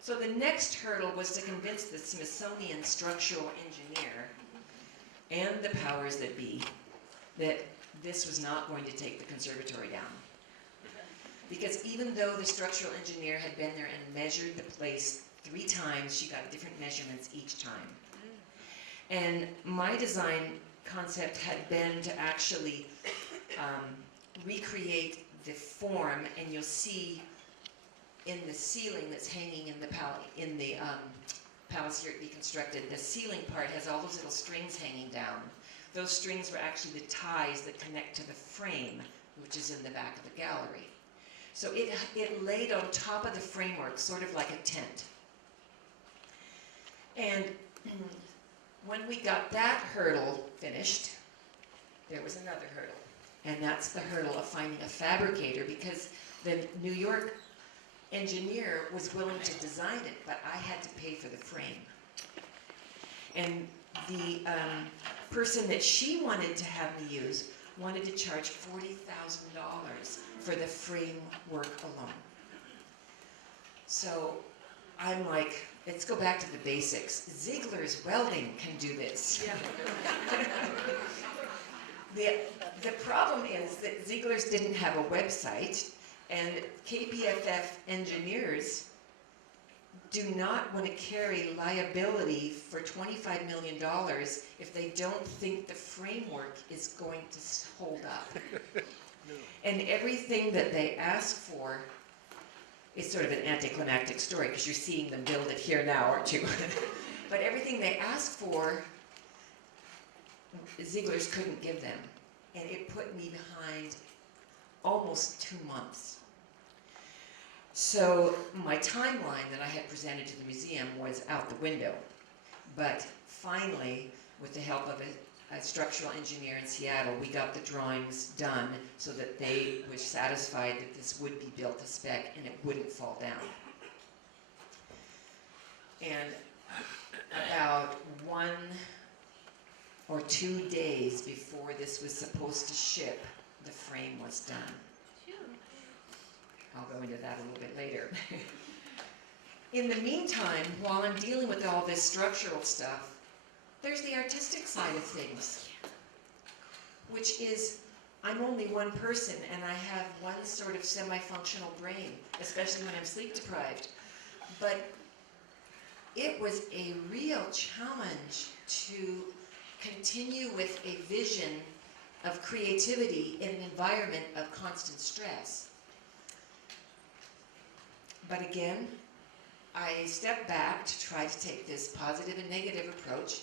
So the next hurdle was to convince the Smithsonian structural engineer and the powers that be that this was not going to take the conservatory down. Because even though the structural engineer had been there and measured the place 3 times, she got different measurements each time. And my design concept had been to actually recreate the form, and you'll see in the ceiling that's hanging in the palace yurt deconstructed, the ceiling part has all those little strings hanging down. Those strings were actually the ties that connect to the frame, which is in the back of the gallery. So it laid on top of the framework, sort of like a tent. And when we got that hurdle finished, there was another hurdle. And that's the hurdle of finding a fabricator, because the New York engineer was willing to design it, but I had to pay for the frame. And the person that she wanted to have me use wanted to charge $40,000 for the framework alone. So I'm like, let's go back to the basics. Ziegler's Welding can do this. Yeah. The problem is that Ziegler's didn't have a website, and KPFF engineers do not want to carry liability for $25 million if they don't think the framework is going to hold up. And everything that they ask for is sort of an anticlimactic story, because you're seeing them build it here now, aren't you? But everything they ask for, Ziegler's couldn't give them. And it put me behind almost 2 months. So my timeline that I had presented to the museum was out the window. But finally, with the help of a structural engineer in Seattle, we got the drawings done so that they were satisfied that this would be built to spec and it wouldn't fall down. And about 1 or 2 days before this was supposed to ship, the frame was done. I'll go into that a little bit later. In the meantime, while I'm dealing with all this structural stuff, there's the artistic side of things, which is I'm only one person and I have one sort of semi-functional brain, especially when I'm sleep deprived. But it was a real challenge to continue with a vision of creativity in an environment of constant stress. But again, I stepped back to try to take this positive and negative approach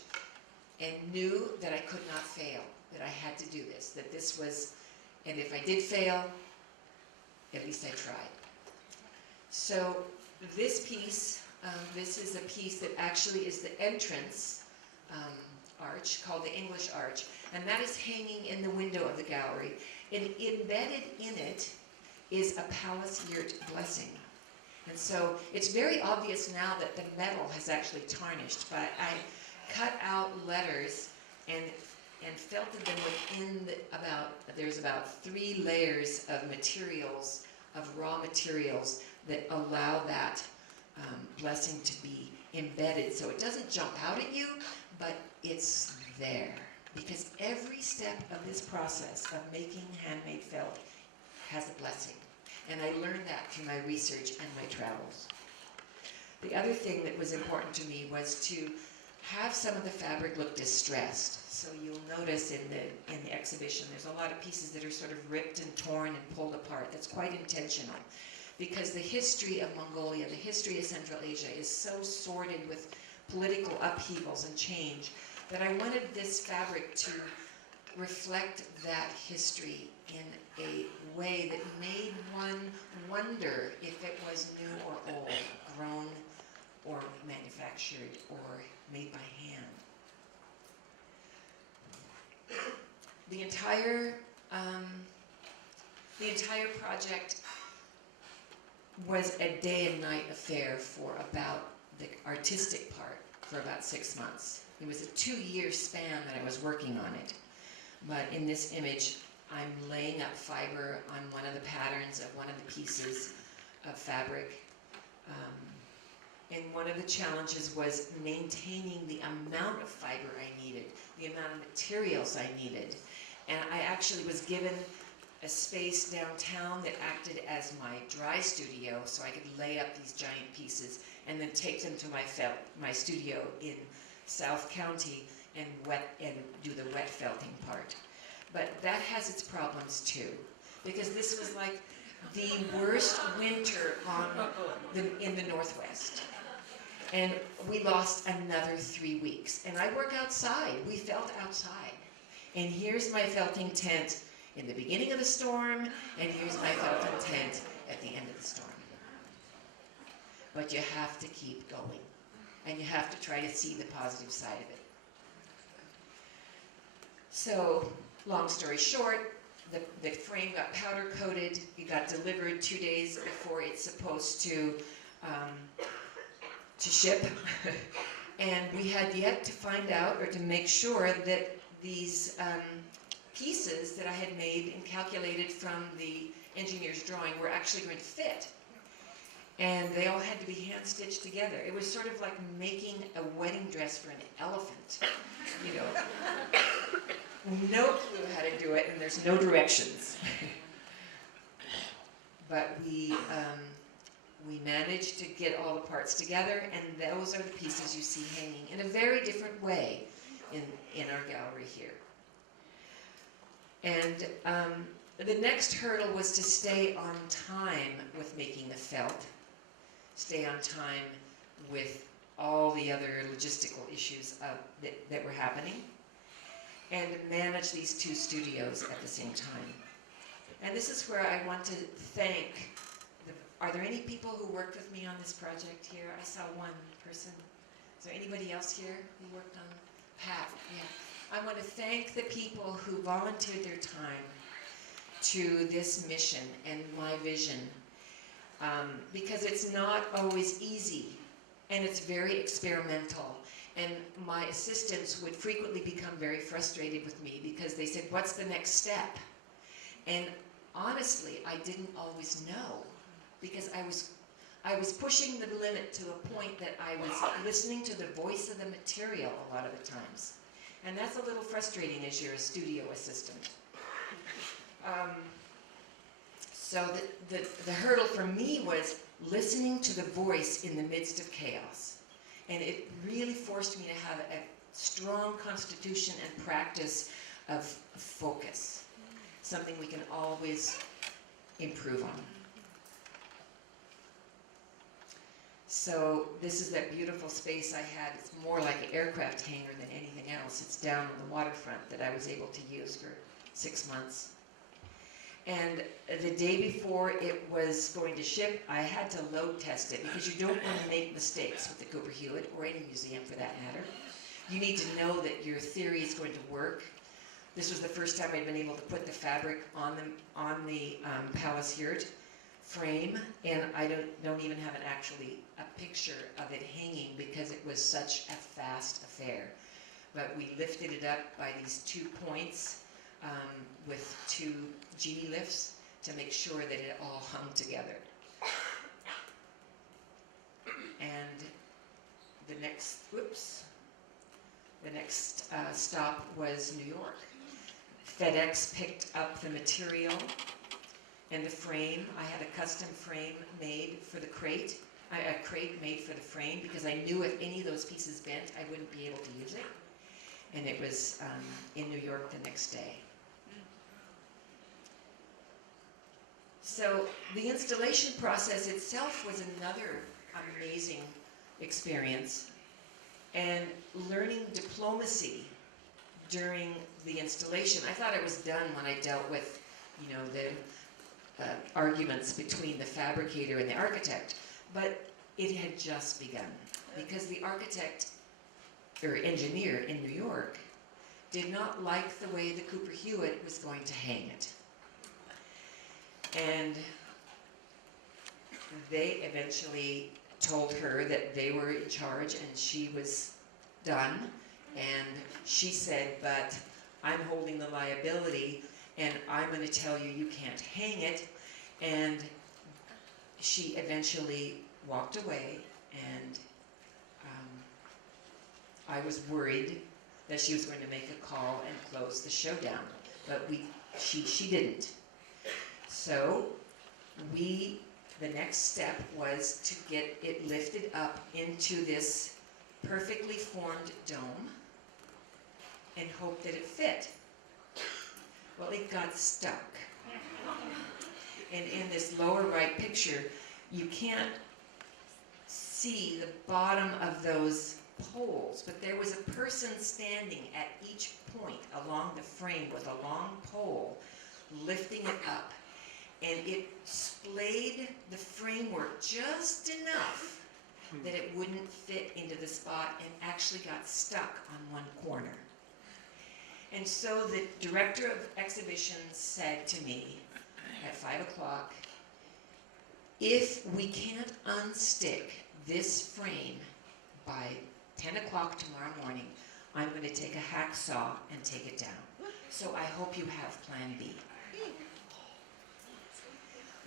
and knew that I could not fail, that I had to do this, that this was, and if I did fail, at least I tried. So this piece, this is a piece that actually is the entrance arch, called the English Arch, and that is hanging in the window of the gallery. And embedded in it is a palace yurt blessing. And so it's very obvious now that the metal has actually tarnished, but I cut out letters and felted them within there's about 3 layers of materials, of raw materials that allow that blessing to be embedded. So it doesn't jump out at you, but it's there. Because every step of this process of making handmade felt has a blessing. And I learned that through my research and my travels. The other thing that was important to me was to have some of the fabric look distressed. So you'll notice in the exhibition, there's a lot of pieces that are sort of ripped and torn and pulled apart. That's quite intentional. Because the history of Mongolia, the history of Central Asia is so sordid with political upheavals and change that I wanted this fabric to reflect that history in a way that made one wonder if it was new or old, grown or manufactured or made by hand. The entire project was a day and night affair for about the artistic part for about 6 months. It was a 2-year span that I was working on it. But in this image, I'm laying up fiber on one of the patterns of one of the pieces of fabric. And one of the challenges was maintaining the amount of fiber I needed, the amount of materials I needed. And I actually was given a space downtown that acted as my dry studio, so I could lay up these giant pieces and then take them to my studio in South County and do the wet felting part. But that has its problems too, because this was like the worst winter in the Northwest. And we lost another 3 weeks. And I work outside. We felt outside. And here's my felting tent in the beginning of the storm, and here's my felting tent at the end of the storm. But you have to keep going. And you have to try to see the positive side of it. So, long story short, the frame got powder coated. It got delivered 2 days before it's supposed to ship. And we had yet to find out or to make sure that these pieces that I had made and calculated from the engineer's drawing were actually going to fit. And they all had to be hand-stitched together. It was sort of like making a wedding dress for an elephant, you know. No clue how to do it, and there's no directions. But we managed to get all the parts together, and those are the pieces you see hanging in a very different way in our gallery here. And the next hurdle was to stay on time with making the felt, stay on time with all the other logistical issues that were happening, and manage these two studios at the same time. And this is where I want to thank, are there any people who worked with me on this project here? I saw one person. Is there anybody else here who worked on Pat? Yeah. I want to thank the people who volunteered their time to this mission and my vision, because it's not always easy, and it's very experimental. And my assistants would frequently become very frustrated with me because they said, what's the next step? And honestly, I didn't always know, because I was pushing the limit to a point that I was listening to the voice of the material a lot of the times. And that's a little frustrating as you're a studio assistant. So the hurdle for me was listening to the voice in the midst of chaos. And it really forced me to have a strong constitution and practice of focus, something we can always improve on. So this is that beautiful space I had. It's more like an aircraft hangar than anything else. It's down on the waterfront that I was able to use for 6 months. And the day before it was going to ship, I had to load test it, because you don't want to make mistakes with the Cooper Hewitt, or any museum for that matter. You need to know that your theory is going to work. This was the first time I'd been able to put the fabric on the Palace Yurt frame, and I don't even have a picture of it hanging, because it was such a fast affair. But we lifted it up by these 2 points with 2 genie lifts to make sure that it all hung together. And the next stop was New York. FedEx picked up the material and the frame. I had a custom frame made for the crate, a crate made for the frame, because I knew if any of those pieces bent, I wouldn't be able to use it. And it was in New York the next day. So the installation process itself was another amazing experience, and learning diplomacy during the installation. I thought it was done when I dealt with, you know, the arguments between the fabricator and the architect, but it had just begun, because the architect or engineer in New York did not like the way the Cooper Hewitt was going to hang it. And they eventually told her that they were in charge and she was done. And she said, but I'm holding the liability, and I'm going to tell you you can't hang it. And she eventually walked away, and I was worried that she was going to make a call and close the show down. But she didn't. So the next step was to get it lifted up into this perfectly formed dome and hope that it fit. Well, it got stuck. And in this lower right picture, you can't see the bottom of those poles, but there was a person standing at each point along the frame with a long pole, lifting it up. And it splayed the framework just enough that it wouldn't fit into the spot, and actually got stuck on one corner. And so the director of exhibitions said to me at 5 o'clock, if we can't unstick this frame by 10 o'clock tomorrow morning, I'm going to take a hacksaw and take it down. So I hope you have plan B.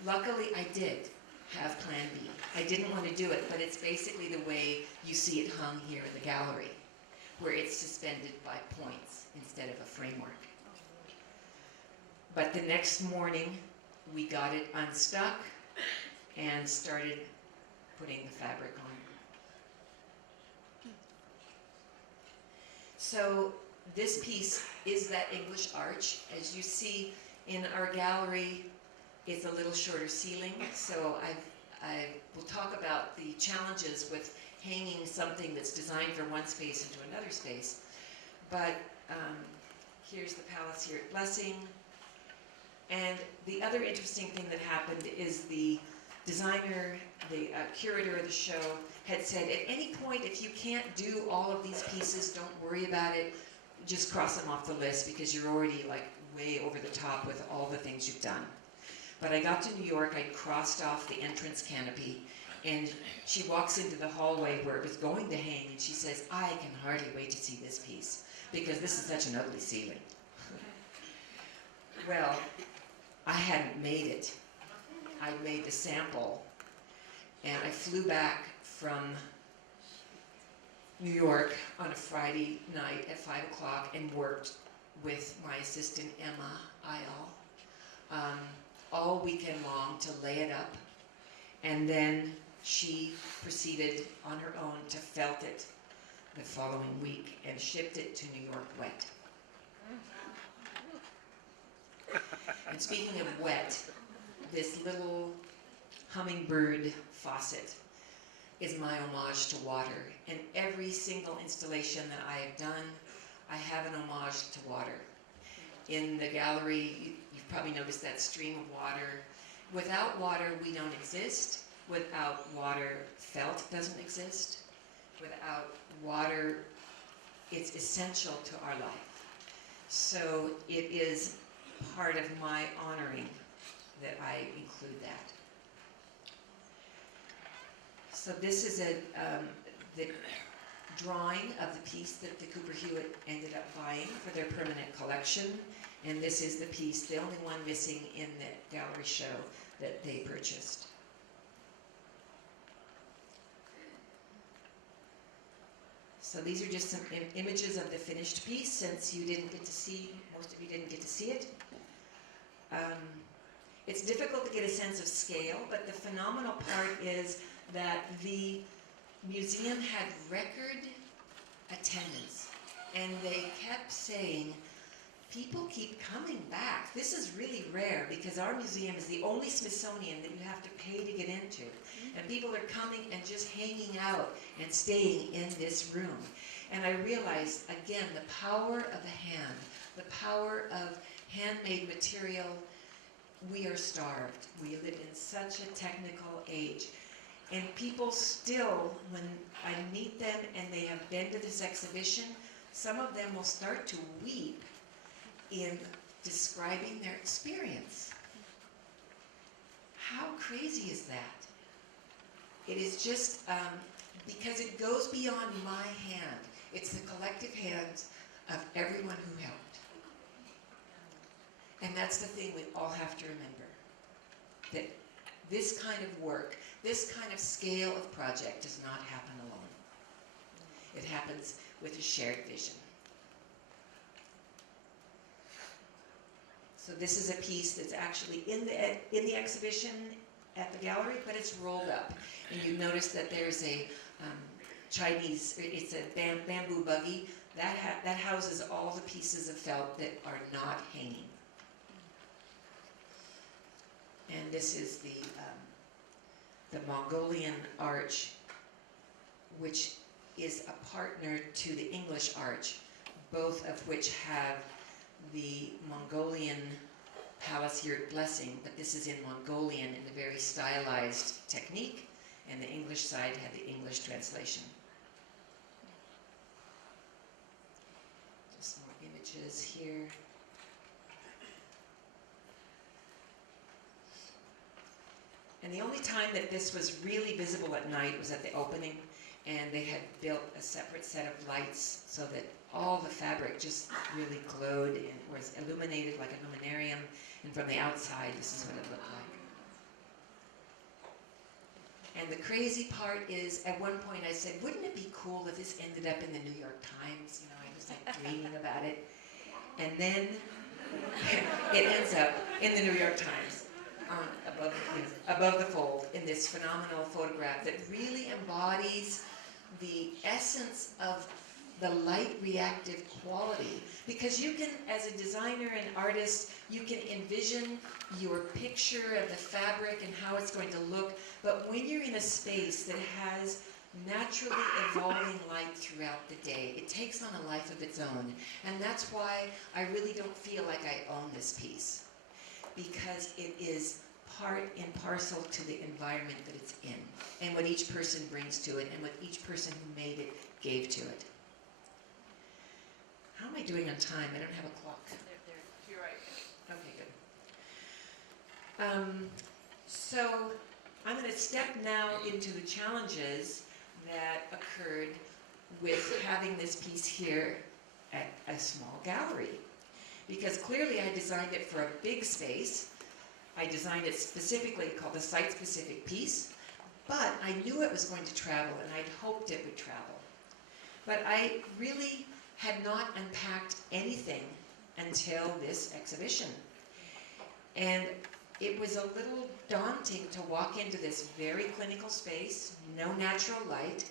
Luckily, I did have plan B. I didn't want to do it, but it's basically the way you see it hung here in the gallery, where it's suspended by points instead of a framework. But the next morning, we got it unstuck and started putting the fabric on. So this piece is that English arch. As you see in our gallery, it's a little shorter ceiling, so I will talk about the challenges with hanging something that's designed for one space into another space. But here's the palace here at Blessing. And the other interesting thing that happened is the designer, the curator of the show, had said, at any point, if you can't do all of these pieces, don't worry about it. Just cross them off the list because you're already like way over the top with all the things you've done. But I got to New York, I crossed off the entrance canopy, and she walks into the hallway where it was going to hang, and she says, I can hardly wait to see this piece, because this is such an ugly ceiling. Well, I hadn't made it. I'd made the sample, and I flew back from New York on a Friday night at 5 o'clock and worked with my assistant, Emma Isle, all weekend long to lay it up, and then she proceeded on her own to felt it the following week and shipped it to New York wet. And speaking of wet, this little hummingbird faucet is my homage to water. And every single installation that I have done, I have an homage to water. In the gallery, you've probably noticed that stream of water. Without water, we don't exist. Without water, felt doesn't exist. Without water, it's essential to our life. So it is part of my honoring that I include that. So this is the drawing of the piece that the Cooper Hewitt ended up buying for their permanent collection. And this is the piece, the only one missing in the gallery show that they purchased. So these are just some images of the finished piece, since you didn't get to see, most of you didn't get to see it. It's difficult to get a sense of scale, but the phenomenal part is that the museum had record attendance, and they kept saying, people keep coming back. This is really rare because our museum is the only Smithsonian that you have to pay to get into. And people are coming and just hanging out and staying in this room. And I realized, again, the power of the hand, the power of handmade material. We are starved. We live in such a technical age. And people still, when I meet them and they have been to this exhibition, some of them will start to weep in describing their experience. How crazy is that? It is just because it goes beyond my hand. It's the collective hands of everyone who helped. And that's the thing we all have to remember, that this kind of work, this kind of scale of project does not happen alone. It happens with a shared vision. So this is a piece that's actually in the exhibition at the gallery, but it's rolled up. And you notice that there's a Chinese, it's a bamboo buggy that houses all the pieces of felt that are not hanging. And this is the Mongolian Arch, which is a partner to the English Arch, both of which have the Mongolian palace here at Blessing, but this is in Mongolian in a very stylized technique, and the English side had the English translation. Just more images here. And the only time that this was really visible at night was at the opening, and they had built a separate set of lights so that all the fabric just really glowed and was illuminated like a luminarium, and from the outside, this is what it looked like. And the crazy part is, at one point I said, wouldn't it be cool if this ended up in the New York Times? You know, I was like dreaming about it. And then it ends up in the New York Times, above the fold, in this phenomenal photograph that really embodies the essence of the light reactive quality. Because you can, as a designer and artist, you can envision your picture of the fabric and how it's going to look, but when you're in a space that has naturally evolving light throughout the day, it takes on a life of its own. And that's why I really don't feel like I own this piece, because it is part and parcel to the environment that it's in, and what each person brings to it, and what each person who made it gave to it. How am I doing on time? I don't have a clock. You're right. Okay, good. So I'm going to step now into the challenges that occurred with having this piece here at a small gallery. Because clearly I designed it for a big space. I designed it specifically called a site-specific piece, but I knew it was going to travel, and I'd hoped it would travel. But I really had not unpacked anything until this exhibition. And it was a little daunting to walk into this very clinical space, no natural light.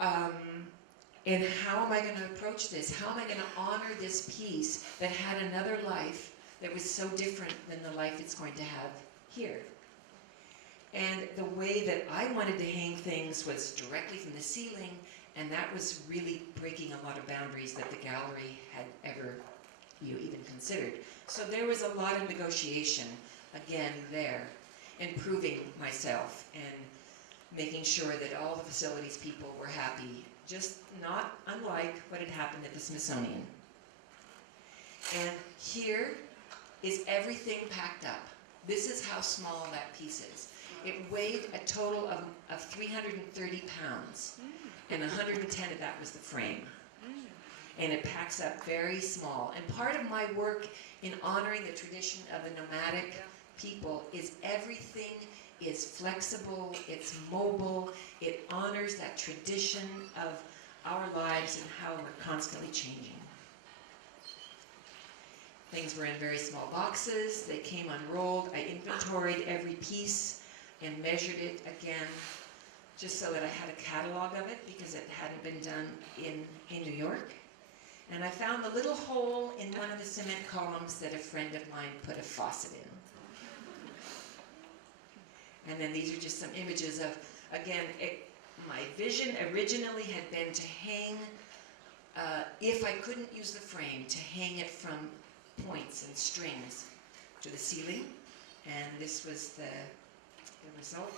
And how am I going to approach this? How am I going to honor this piece that had another life that was so different than the life it's going to have here? And the way that I wanted to hang things was directly from the ceiling, and that was really breaking a lot of boundaries that the gallery had ever even considered. So there was a lot of negotiation, again, there, and proving myself and making sure that all the facilities people were happy, just not unlike what had happened at the Smithsonian. And here is everything packed up. This is how small that piece is. It weighed a total of 330 pounds, and 110 of that was the frame. And it packs up very small. And part of my work in honoring the tradition of the nomadic people is everything is flexible, it's mobile, it honors that tradition of our lives and how we're constantly changing. Things were in very small boxes, they came unrolled. I inventoried every piece and measured it again, just so that I had a catalog of it, because it hadn't been done in New York. And I found the little hole in one of the cement columns that a friend of mine put a faucet in. And then these are just some images of, again, my vision originally had been to hang, if I couldn't use the frame, to hang it from points and strings to the ceiling. And this was the result.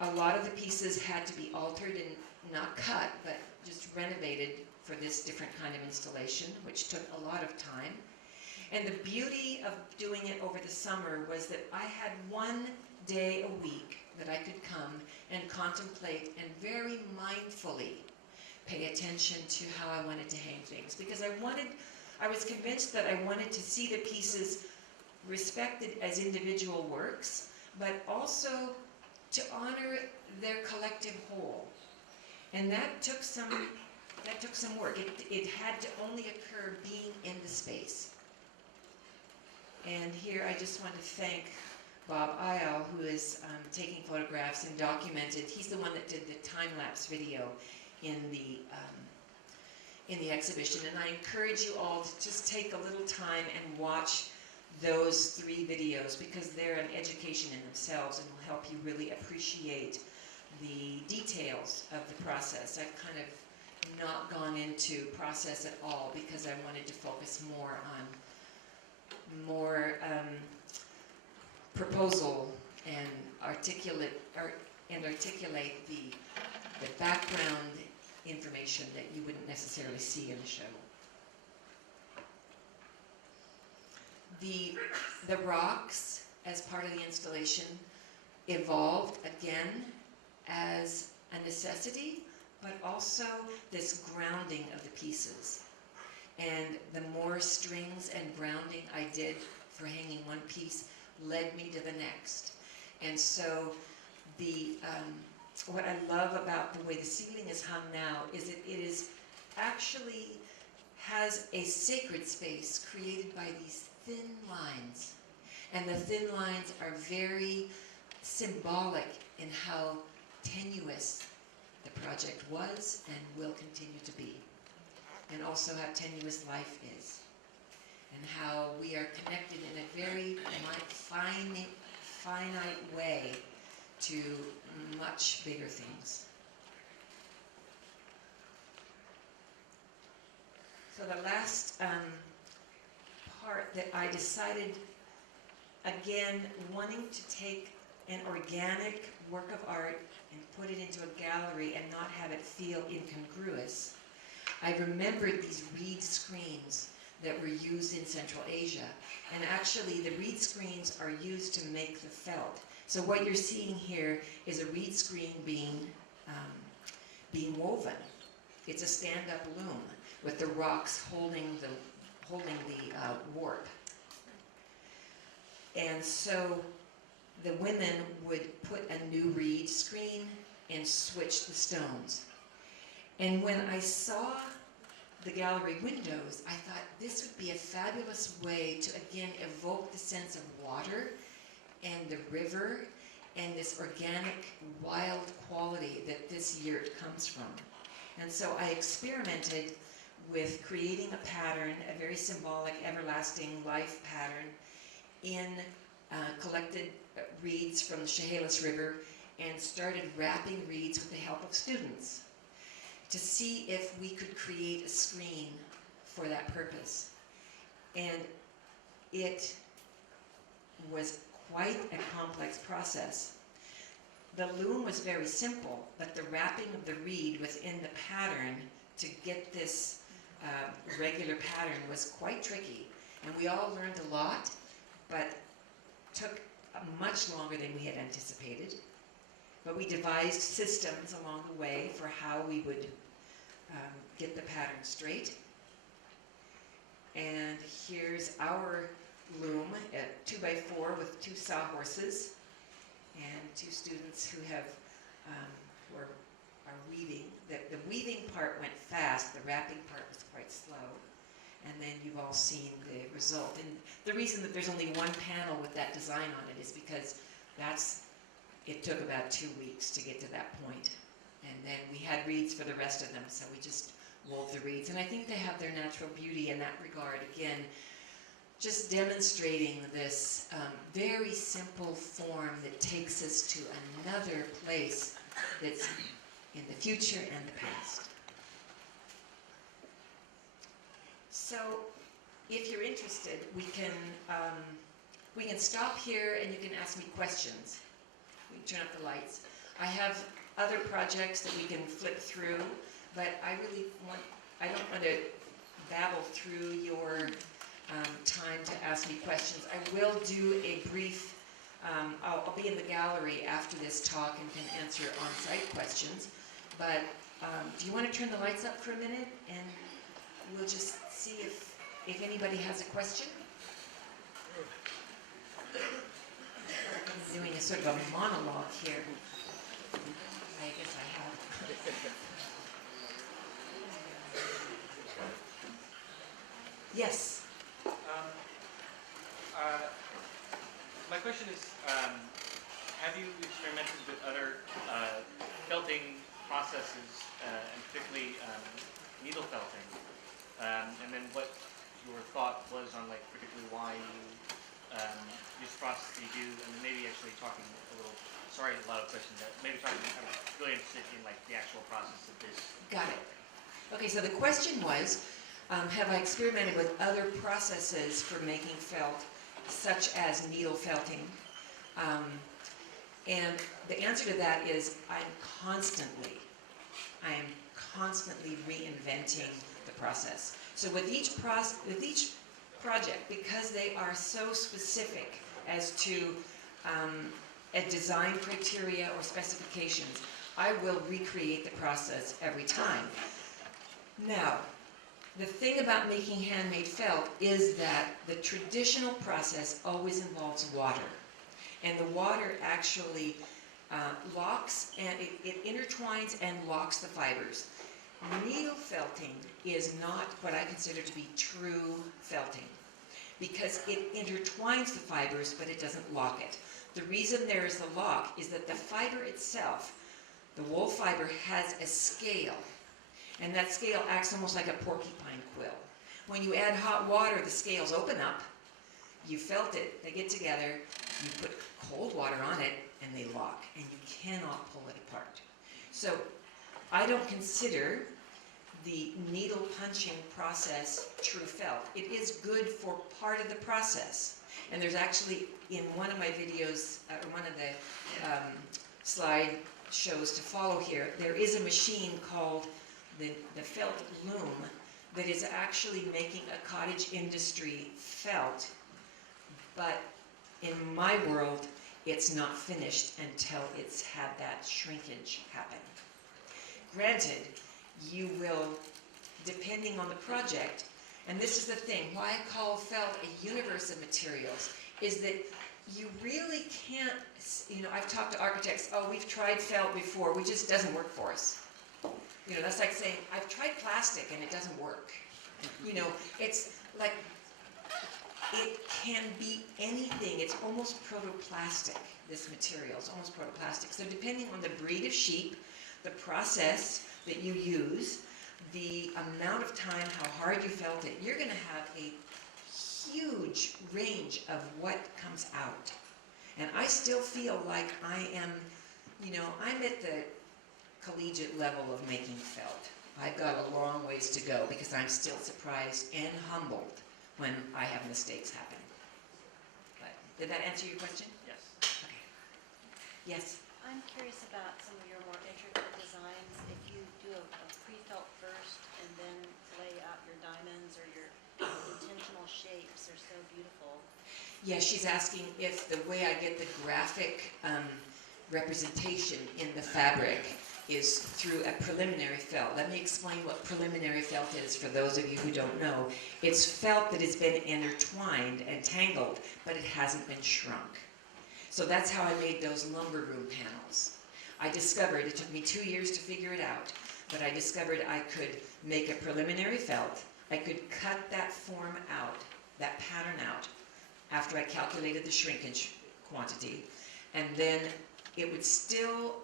A lot of the pieces had to be altered and not cut, but just renovated for this different kind of installation, which took a lot of time. And the beauty of doing it over the summer was that I had one day a week that I could come and contemplate and very mindfully pay attention to how I wanted to hang things. Because I was convinced that I wanted to see the pieces respected as individual works, but also to honor their collective whole. And that took some work. It had to only occur being in the space. And here I just want to thank Bob Isle, who is taking photographs and documented. He's the one that did the time-lapse video in the exhibition. And I encourage you all to just take a little time and watch those 3 videos, because they're an education in themselves and will help you really appreciate the details of the process. I've kind of not gone into process at all, because I wanted to focus more on proposal and articulate the background information that you wouldn't necessarily see in the show. The rocks, as part of the installation, evolved again as a necessity, but also this grounding of the pieces. And the more strings and grounding I did for hanging one piece led me to the next. And so what I love about the way the ceiling is hung now is it is actually has a sacred space created by these thin lines. And the thin lines are very symbolic in how tenuous the project was and will continue to be. And also how tenuous life is. And how we are connected in a very finite way to much bigger things. So the last part that I decided, again, wanting to take an organic work of art and put it into a gallery and not have it feel incongruous, I remembered these reed screens that were used in Central Asia. And actually, the reed screens are used to make the felt. So what you're seeing here is a reed screen being woven. It's a stand-up loom with the rocks holding the warp. And so the women would put a new reed screen and switch the stones. And when I saw the gallery windows, I thought this would be a fabulous way to again evoke the sense of water and the river and this organic, wild quality that this yurt comes from. And so I experimented with creating a pattern, a very symbolic, everlasting life pattern in collected reeds from the Chehalis River and started wrapping reeds with the help of students to see if we could create a screen for that purpose. And it was quite a complex process. The loom was very simple, but the wrapping of the reed within the pattern to get this regular pattern was quite tricky. And we all learned a lot, but took much longer than we had anticipated. But we devised systems along the way for how we would get the pattern straight. And here's our loom at 2x4 with 2 sawhorses and 2 students who are weaving. The weaving part went fast, the wrapping part was quite slow. And then you've all seen the result. And the reason that there's only one panel with that design on it is because it took about 2 weeks to get to that point. And then we had reeds for the rest of them, so we just wove the reeds. And I think they have their natural beauty in that regard. Again, just demonstrating this very simple form that takes us to another place that's in the future and the past. So, if you're interested, we can stop here and you can ask me questions. We can turn up the lights. I have other projects that we can flip through, but I don't want to babble through your time to ask me questions. I will do a brief, I'll be in the gallery after this talk and can answer on-site questions, but do you want to turn the lights up for a minute and we'll just see if anybody has a question? I'm doing a sort of a monologue here. I guess I have. Yes. My question is, have you experimented with other felting processes, and particularly needle felting? And then what your thought was on, like, particularly why you use the process that you do, and maybe actually talking a little, sorry, a lot of questions, but maybe talking, I'm really interested in, like, the actual process of this. Got it. Okay, so the question was, have I experimented with other processes for making felt, such as needle felting? And the answer to that is I am constantly reinventing the process. So with each project, because they are so specific as to a design criteria or specifications, I will recreate the process every time. Now, the thing about making handmade felt is that the traditional process always involves water. And the water actually locks, and it intertwines and locks the fibers. Needle felting is not what I consider to be true felting, because it intertwines the fibers, but it doesn't lock it. The reason there is the lock is that the fiber itself, the wool fiber, has a scale, and that scale acts almost like a porcupine quill. When you add hot water, the scales open up, you felt it, they get together, you put cold water on it, and they lock, and you cannot pull it apart. So I don't consider the needle punching process true felt. It is good for part of the process. And there's actually, in one of my videos, or one of the slide shows to follow here, there is a machine called the felt Loom that is actually making a cottage industry felt, but in my world, it's not finished until it's had that shrinkage happen. Granted, you will, depending on the project, and this is the thing, why I call felt a universe of materials, is that you really can't, I've talked to architects, oh, we've tried felt before, it just doesn't work for us. That's like saying, I've tried plastic and it doesn't work. It's like, it can be anything. It's almost protoplastic, this material. It's almost protoplastic. So depending on the breed of sheep, the process that you use, the amount of time, how hard you felt it, you're going to have a huge range of what comes out. And I still feel like I am, I'm at the collegiate level of making felt. I've got a long ways to go because I'm still surprised and humbled when I have mistakes happen. But did that answer your question? Yes. Okay. Yes? I'm curious about some of your more intricate designs. If you do a pre-felt first and then lay out your diamonds or your intentional shapes are so beautiful. Yeah, she's asking if the way I get the graphic representation in the fabric is through a preliminary felt. Let me explain what preliminary felt is for those of you who don't know. It's felt that has been intertwined and tangled, but it hasn't been shrunk. So that's how I made those lumber room panels. I discovered, it took me 2 years to figure it out, but I discovered I could make a preliminary felt. I could cut that form out, that pattern out, after I calculated the shrinkage quantity, and then it would still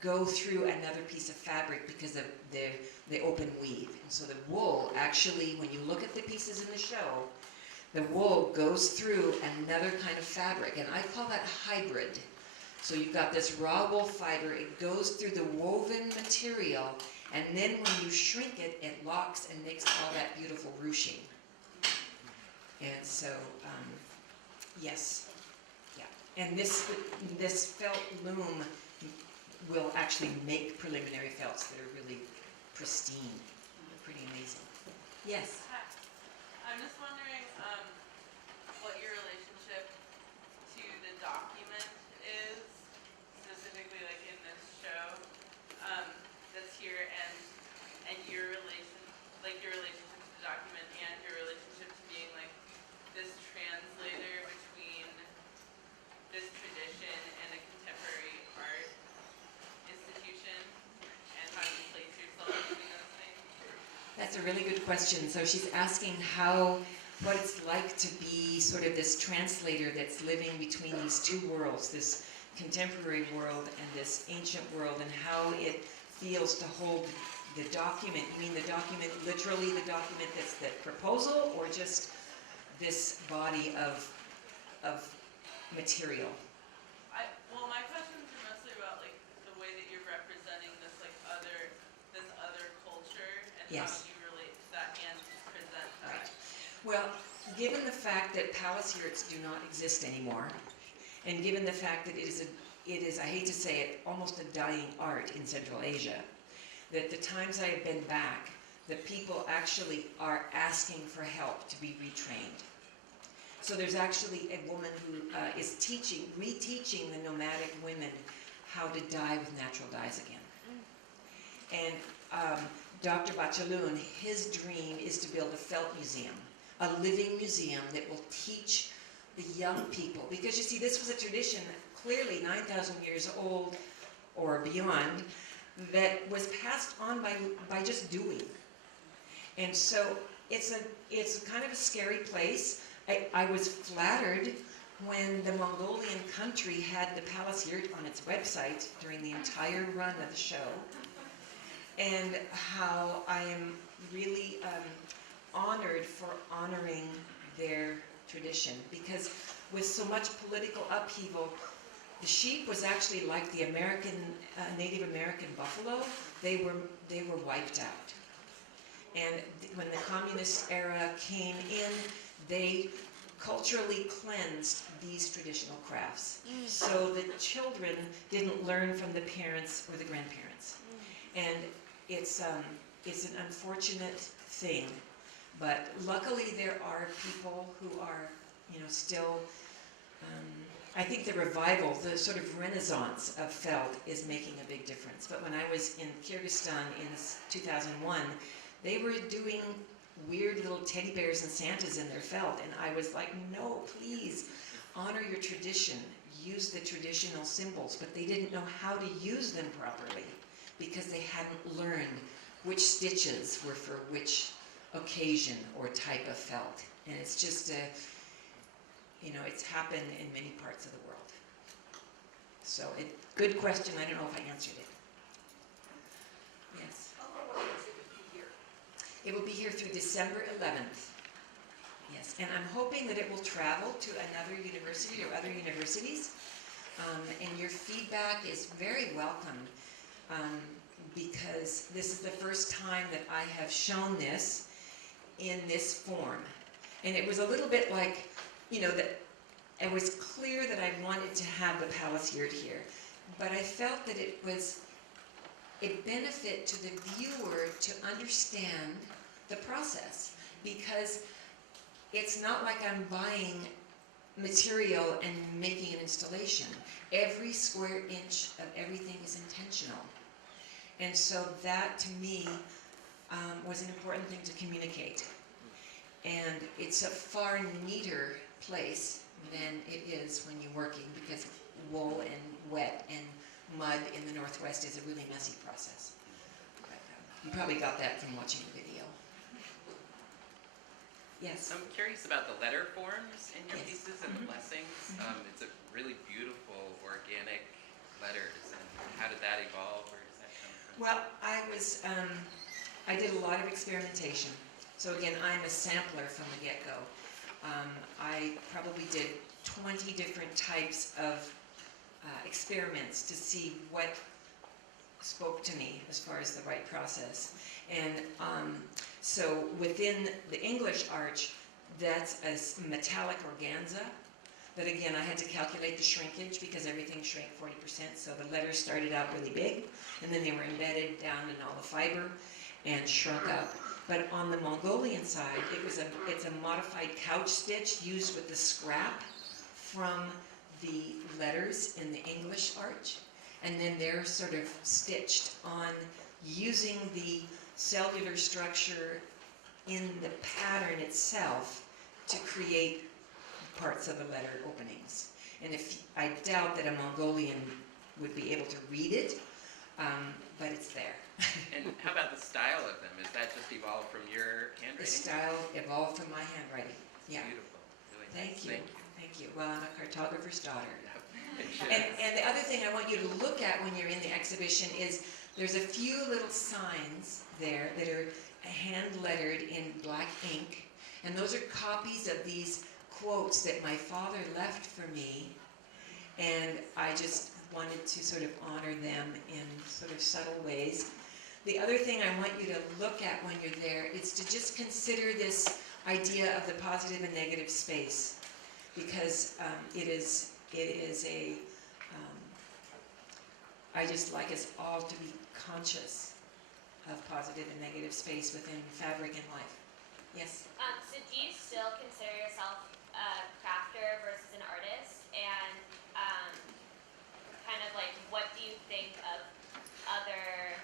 go through another piece of fabric because of the open weave. And so the wool actually, when you look at the pieces in the show, the wool goes through another kind of fabric, and I call that hybrid. So you've got this raw wool fiber, it goes through the woven material, and then when you shrink it, it locks and makes all that beautiful ruching. And so, yes, yeah. And this felt loom will actually make preliminary felts that are really pristine. They're pretty amazing. Yes? Hi. I'm just wondering what your relationship to the document is, specifically like in this show that's here, and your relationship to the document and your relationship to being like this translator between this tradition and a contemporary art institution, and how you place yourself between those things. That's a really good question. So she's asking what it's like to be sort of this translator that's living between these two worlds, this contemporary world and this ancient world, and how it feels to hold the document. You mean the document, literally the document that's the proposal, or just this body of material? Well, my questions are mostly about like the way that you're representing this other culture and Yes. how you relate to that and present that. Right. Well, given the fact that palace yurts do not exist anymore, and given the fact that it is, I hate to say it, almost a dying art in Central Asia, that the times I have been back, the people actually are asking for help to be retrained. So there's actually a woman who is reteaching the nomadic women how to dye with natural dyes again. And Dr. Bachaloon, his dream is to build a felt museum, a living museum that will teach the young people. Because you see, this was a tradition clearly 9,000 years old or beyond that was passed on by just doing. And so it's kind of a scary place. I was flattered when the Mongolian country had the palace yurt on its website during the entire run of the show, and how I am really honored for honoring their tradition, because with so much political upheaval, the sheep was actually like the Native American buffalo. They were wiped out. And when the communist era came in, they culturally cleansed these traditional crafts. So the children didn't learn from the parents or the grandparents. And it's an unfortunate thing. But luckily there are people who are, still, I think the revival, the sort of renaissance of felt is making a big difference. But when I was in Kyrgyzstan in 2001, they were doing weird little teddy bears and Santas in their felt, and I was like, no, please, honor your tradition, use the traditional symbols, but they didn't know how to use them properly because they hadn't learned which stitches were for which occasion or type of felt. And it's just it's happened in many parts of the world. So, good question, I don't know if I answered it. Yes? It will be here through December 11th. Yes, and I'm hoping that it will travel to another university or other universities. And your feedback is very welcome, because this is the first time that I have shown this in this form. And it was a little bit like, that it was clear that I wanted to have the palace yurt here. But I felt that it was a benefit to the viewer to understand the process, because it's not like I'm buying material and making an installation. Every square inch of everything is intentional. And so that, to me, was an important thing to communicate. And it's a far neater place than it is when you're working, because wool and wet and mud in the Northwest is a really messy process. But, you probably got that from watching the video. Yes? I'm curious about the letter forms in your Yes. pieces and the blessings. It's a really beautiful, organic letters. And how did that evolve? Where does that come from? Well, I did a lot of experimentation. So again, I'm a sampler from the get-go. I probably did 20 different types of experiments to see what spoke to me as far as the right process. And so within the English arch, that's a metallic organza. That again, I had to calculate the shrinkage because everything shrank 40%. So the letters started out really big, and then they were embedded down in all the fiber and shrunk up. But on the Mongolian side, it's a modified couch stitch used with the scrap from the letters in the English arch. And then they're sort of stitched on using the cellular structure in the pattern itself to create parts of the letter openings. And I doubt that a Mongolian would be able to read it, but it's there. And how about the style of them? Is that just evolved from your The handwriting? style evolved from my handwriting. Yeah. Beautiful. Really Thank nice. you. Thank you. Well, I'm a cartographer's daughter. It shows. And the other thing I want you to look at when you're in the exhibition is there's a few little signs there that are hand-lettered in black ink. And those are copies of these quotes that my father left for me. And I just wanted to sort of honor them in sort of subtle ways. The other thing I want you to look at when you're there is to just consider this idea of the positive and negative space, because it is a, I just like us all to be conscious of positive and negative space within fabric and life. Yes? So do you still consider yourself a crafter versus an artist, and kind of like what do you think of other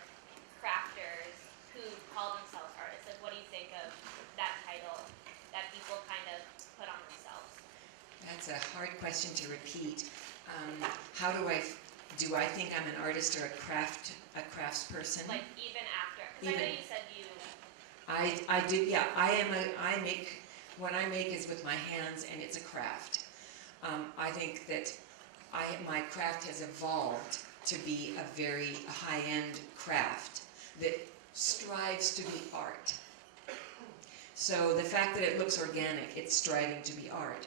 crafters who call themselves artists? Like, what do you think of that title that people kind of put on themselves? That's a hard question to repeat. How do I think I'm an artist or a craftsperson? Like even after, because I know you said you. I do, yeah. What I make is with my hands, and it's a craft. I think that my craft has evolved to be a very high-end craft that strives to be art. So the fact that it looks organic, it's striving to be art.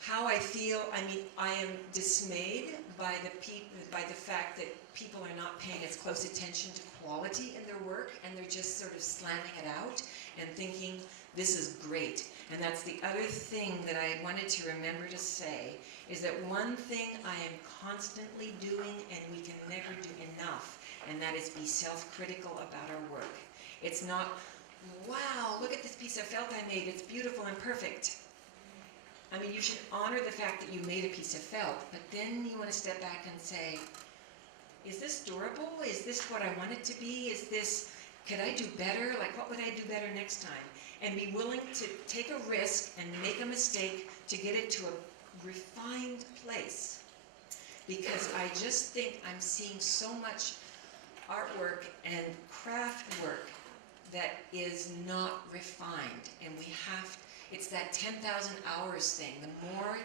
How I feel, I mean, I am dismayed by the fact that people are not paying as close attention to quality in their work, and they're just sort of slamming it out and thinking, this is great. And that's the other thing that I wanted to remember to say, is that one thing I am constantly doing, and we can never do enough, and that is be self-critical about our work. It's not, wow, look at this piece of felt I made, it's beautiful and perfect. I mean, you should honor the fact that you made a piece of felt, but then you want to step back and say, is this durable? Is this what I want it to be? Could I do better? Like, what would I do better next time? And be willing to take a risk and make a mistake to get it to a refined place. Because I just think I'm seeing so much artwork and craft work that is not refined, and it's that 10,000 hours thing. The more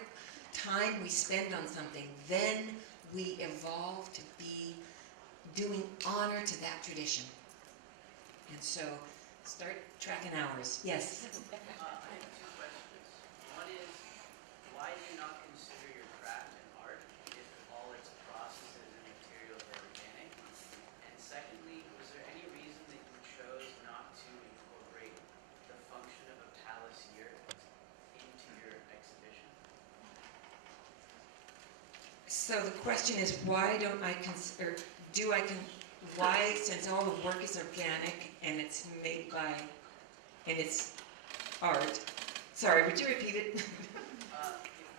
time we spend on something, then we evolve to be doing honor to that tradition. And so, start tracking hours. Yes? I have two questions. One is, why do you not consider your craft an art if all its processes and materials are organic? And secondly, was there any reason that you chose not to incorporate the function of a palacier into your exhibition? So the question is, why don't I consider, since all the work is organic and it's made by, and it's art. Sorry, would you repeat it? If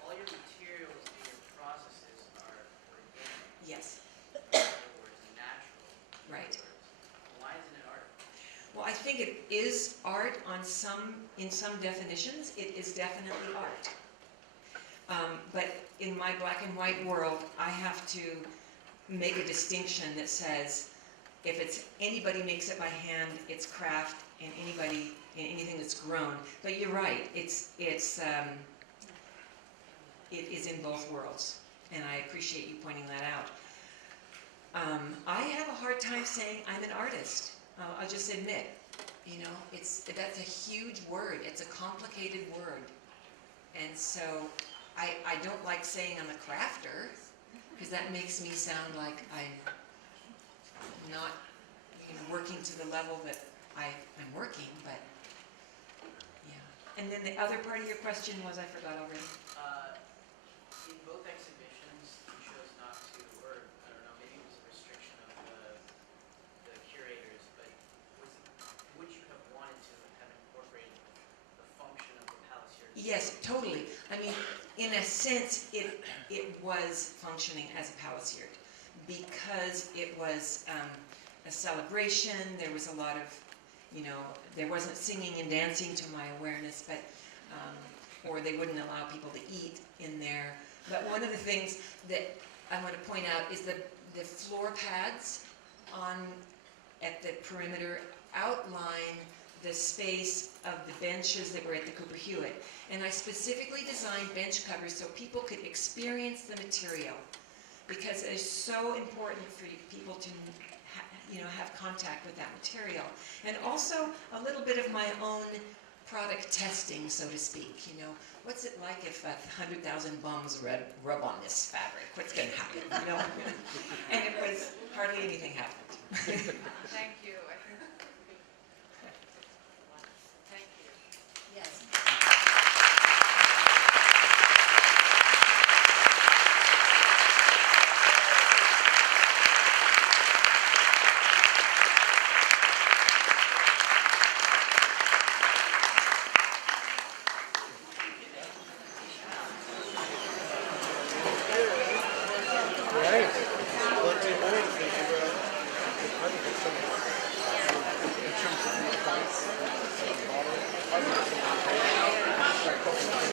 all your materials and your processes are organic, Yes, in other words, natural, in right. other words, why isn't it art? Well, I think it is art in some definitions. It is definitely art. But in my black and white world, I have to make a distinction that says, if anybody makes it by hand, it's craft, and anything that's grown. But you're right, it is in both worlds, and I appreciate you pointing that out. I have a hard time saying I'm an artist. I'll just admit, that's a huge word. It's a complicated word, and so I don't like saying I'm a crafter, because that makes me sound like I'm not working to the level that I'm working, but yeah. And then the other part of your question was, I forgot already. In both exhibitions, you chose not to, or I don't know, maybe it was a restriction of the curators, but would you have wanted to have incorporated the function of the palacier? Yes, totally. I mean, in a sense, it was functioning as a palacier because it was a celebration. There was a lot of, there wasn't singing and dancing to my awareness, but or they wouldn't allow people to eat in there. But one of the things that I want to point out is the floor pads at the perimeter outline the space of the benches that were at the Cooper Hewitt. And I specifically designed bench covers so people could experience the material, because it is so important for people to have contact with that material. And also a little bit of my own product testing, so to speak. What's it like if 100,000 bums rub on this fabric? What's going to happen? And it was hardly anything happened. Thank you.